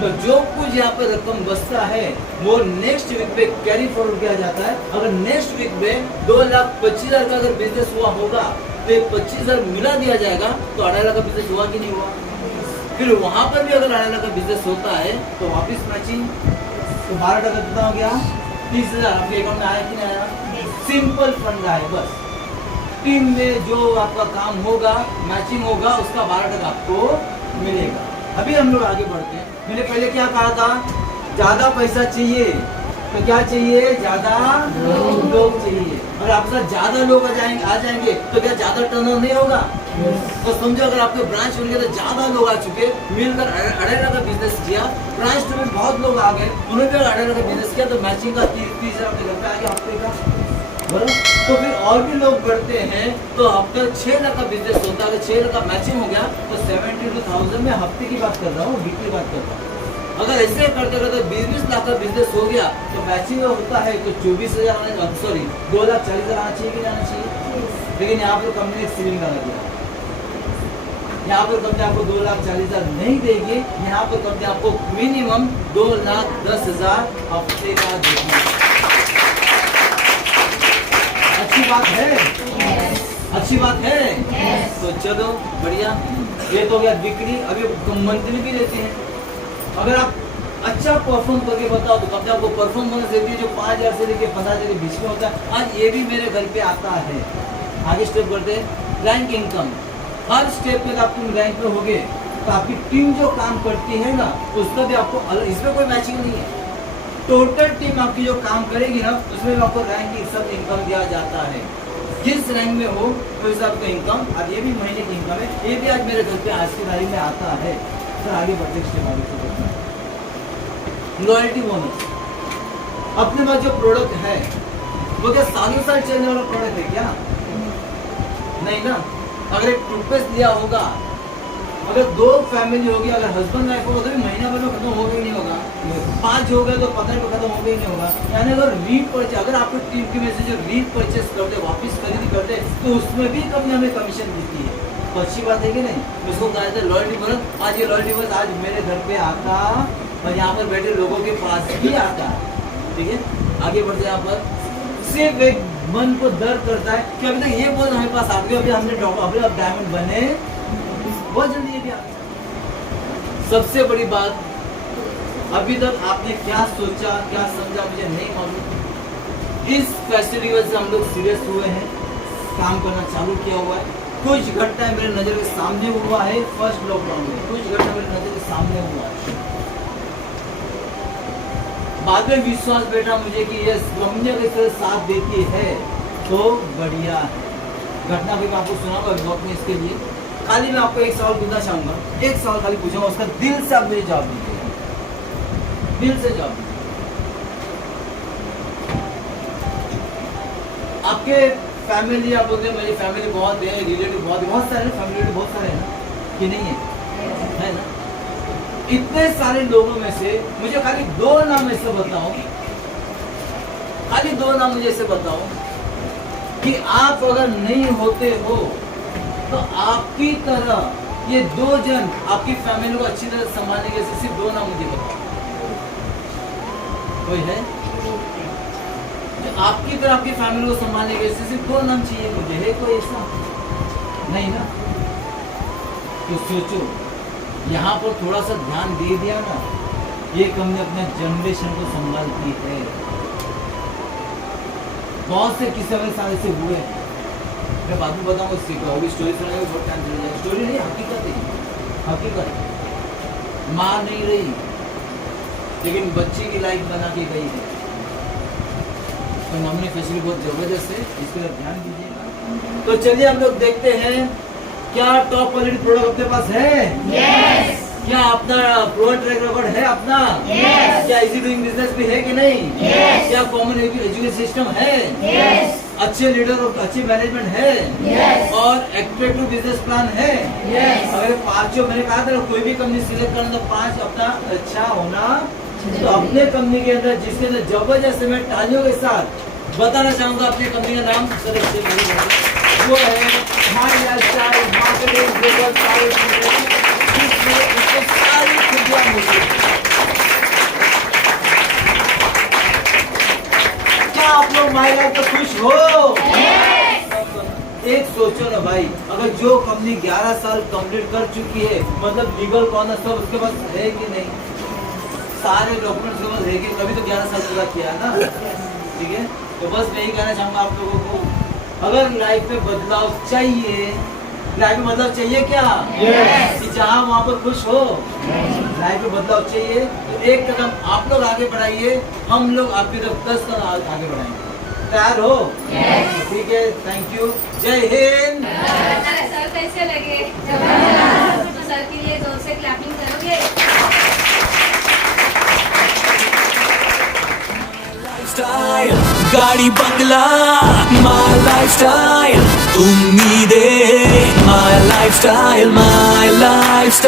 तो जो कुछ यहाँ पर रकम बचता है वो नेक्स्ट वीक पे कैरी फॉरवर्ड किया जाता है। अगर नेक्स्ट वीक में 2,25,000 का अगर बिजनेस हुआ होगा तो 25,000 मिला दिया जाएगा। तो 2.5 लाख का बिजनेस हुआ कि नहीं हुआ? फिर वहां पर भी अगर 2.5 लाख का बिजनेस होता है तो वापिस मैचिंग, तो 12% कितना हो गया? 30,000 आपके अकाउंट में आया कि नहीं आया? सिंपल फंडा है बस। टीम में जो आपका काम होगा, मैचिंग होगा, उसका 12% आपको मिलेगा। अभी हम लोग आगे बढ़ते हैं। मैंने पहले क्या कहा था? ज्यादा पैसा चाहिए तो क्या चाहिए? ज्यादा लोग चाहिए। और आपके साथ ज्यादा लोग आ जाएंगे तो क्या ज्यादा टर्नओवर नहीं होगा? तो समझो अगर आपके ब्रांच बन गए तो ज्यादा लोग आ चुके, मिलकर 2.5 लाख का बिजनेस किया, ब्रांच में बहुत लोग आ गए, उन्होंने भी 2.5 लाख का बिजनेस किया, तो मैचिंग का 30,000 आपके घर पे आ गया हफ्ते का। बराबर, तो फिर और भी लोग बढ़ते हैं तो हफ्ते 6 लाख का बिजनेस होता है। अगर 6 लाख का मैचिंग हो गया तो 72,000 में हफ्ते की बात कर रहा हूँ, वीक की बात कर रहा हूँ। अगर ऐसे करते करते 20 लाख का बिजनेस हो गया तो मैचिंग होता है तो 24,000 सॉरी 2,40,000 आना चाहिए कि नहीं आना चाहिए? लेकिन यहाँ पर कंपनी ने सीलिंग लगा दिया। यहाँ पर कंपनी आपको 2,40,000 नहीं देगी, यहाँ पर कंपनी आपको मिनिमम 2,10,000 हफ्ते का देगी। अच्छी बात है? अच्छी बात है? तो चलो बढ़िया, ये तो हो गया बिक्री। अभी मंथली भी लेते हैं। अगर आप अच्छा परफॉर्म करके बताओ तो कंपनी आपको परफॉर्मेंस देती है जो 5,000 से लेके 15,000 के बीच में होता है। आज ये भी मेरे घर पे आता है। आगे स्टेप करते हैं, रैंक इनकम। हर स्टेप में आप तुम रैंक में होगे तो आपकी टीम जो काम करती है ना उसका भी आपको अलग, इसमें कोई मैचिंग नहीं है। टोटल टीम आपकी जो काम करेगी ना उसमें भी आपको रैंक सब इनकम दिया जाता है। जिस रैंक में हो तो इस आपको इनकम, आज ये भी महीने की इनकम है, ये भी आज मेरे घर पे आज की तारीख में आता है। सर आगे बढ़ते स्टेप आगे से देखना। Loyalty bonus. अपने पास जो प्रोडक्ट है वो क्या सालों साल चलने वाला प्रोडक्ट है क्या? नहीं ना। अगर एक टूथपेस्ट लिया होगा, अगर 2 फैमिली होगी, अगर हस्बैंड वाइफ होगा तो भी महीना भर में खत्म होगा ही नहीं होगा। 5 हो गए तो 15 में खत्म होगा ही नहीं होगा। यानी अगर रीपरचेज, अगर आपको टीम की में से जो रीपरचेज करते, वापस खरीदी करते तो उसमें भी कंपनी हमें कमीशन देती है। तो अच्छी बात है कि नहीं? उसको कहा जाता है लॉयल्टी बोनस। आज ये लॉयल्टी बोनस आज मेरे घर पे आता और यहाँ पर बैठे लोगों के पास भी आता है। ठीक है, आगे बढ़ते यहाँ पर। सिर्फ एक मन को दर्द करता है कि अभी तक ये बोल हमारे पास आ गया, अभी हमने अभी अब डायमंड बने बहुत जल्दी ये भी आ। सबसे बड़ी बात, अभी तक आपने क्या सोचा क्या समझा मुझे नहीं मालूम। इस फेस्टिवल से हम लोग सीरियस हुए हैं, काम करना चालू किया हुआ है। कुछ घटना मेरे नजर के सामने हुआ है फर्स्ट लॉकडाउन में, कुछ घटना मेरे नजर के सामने हुआ है। बाद में विश्वास बैठा मुझे कि ये कंपनी अगर इस तरह साथ देती है तो बढ़िया है। घटना भी मैं आपको सुनाऊंगा ब्लॉग में। इसके लिए खाली मैं आपको एक सवाल पूछना चाहूंगा, एक सवाल खाली पूछूंगा, उसका दिल से आप मुझे जवाब दीजिए, दिल से जवाब दीजिए। आपके फैमिली, आप बोलते हैं मेरी फैमिली बहुत है, रिलेटिव बहुत सारे फैमिली बहुत सारे हैं कि नहीं है ना? इतने सारे लोगों में से मुझे खाली 2 नाम ऐसे बताओ, खाली 2 नाम मुझे ऐसे बताओ कि आप अगर नहीं होते हो तो आपकी तरह ये 2 जन आपकी फैमिली को अच्छी तरह संभालेंगे। सिर्फ 2 नाम मुझे बताओ, कोई है जो आपकी तरह आपकी फैमिली को संभालेंगे? सिर्फ 2 नाम चाहिए मुझे, है कोई ऐसा? नहीं ना। तो सोचो, यहाँ पर थोड़ा सा ध्यान दे दिया ना, ये कंपनी अपने जनरेशन को संभालती है। बहुत से किस्से मेरे साथ से हुए हैं, मैं बाद में बताऊंगा इससे क्या होगी। स्टोरी सुनाने में बहुत टाइम चल जाएगा। स्टोरी नहीं, हकीकत है, हकीकत है। माँ नहीं रही लेकिन बच्ची की लाइफ बना के गई है। तो मम्मी फैसिलिटी बहुत जबरदस्त है, इसके लिए ध्यान दीजिएगा। तो चलिए हम लोग देखते हैं क्या टॉप क्वालिटी प्रोडक्ट अपने पास है। यस। क्या अपना प्रोवन ट्रैक रिकॉर्ड है अपना? Yes. क्या इजी डूइंग बिजनेस भी है कि नहीं? Yes. क्या कॉमन एजुकेशन सिस्टम है? Yes. अच्छे लीडर और अच्छी मैनेजमेंट है? Yes. और एक्टिव बिजनेस प्लान है? Yes. अगर पांचों मैंने कहा था ना, कोई भी कंपनी सिलेक्ट करना तो 5 अपना अच्छा होना। तो अपने कंपनी के अंदर जिसके अंदर जबरदस्त मैं तालियों के साथ बताना चाहूंगा अपनी कंपनी का नाम वो है my lifestyle marketing global private limited. जिसमें इसको सारी खुशियां मिली। क्या आप लोग माय लाइफ पे खुश हो? एक सोचो ना भाई, अगर जो कंपनी 11 साल कंप्लीट कर चुकी है, मतलब लीगल कॉर्नर सब उसके पास है कि नहीं, सारे डॉक्यूमेंट्स के पास है कि कभी तो 11 साल पूरा किया ना, ठीक है। तो बस मैं यही कहना चाहूंगा आप लोगों को, अगर लाइफ में बदलाव चाहिए, लाइफ में बदलाव चाहिए क्या? कि जहाँ वहाँ पर खुश हो, लाइफ में बदलाव चाहिए तो एक कदम आप लोग आगे बढ़ाइए, हम लोग आपकी तरफ 10 कदम आगे बढ़ाएंगे। तैयार हो? ठीक है, थैंक यू, जय हिंद। सर कैसे लगे? तो सर के लिए जोर से क्लैपिंग करोगे? स्टाइल गाड़ी बंगला माय लाइफस्टाइल, उम्मीदें माय लाइफस्टाइल, माय लाइफस्टाइल।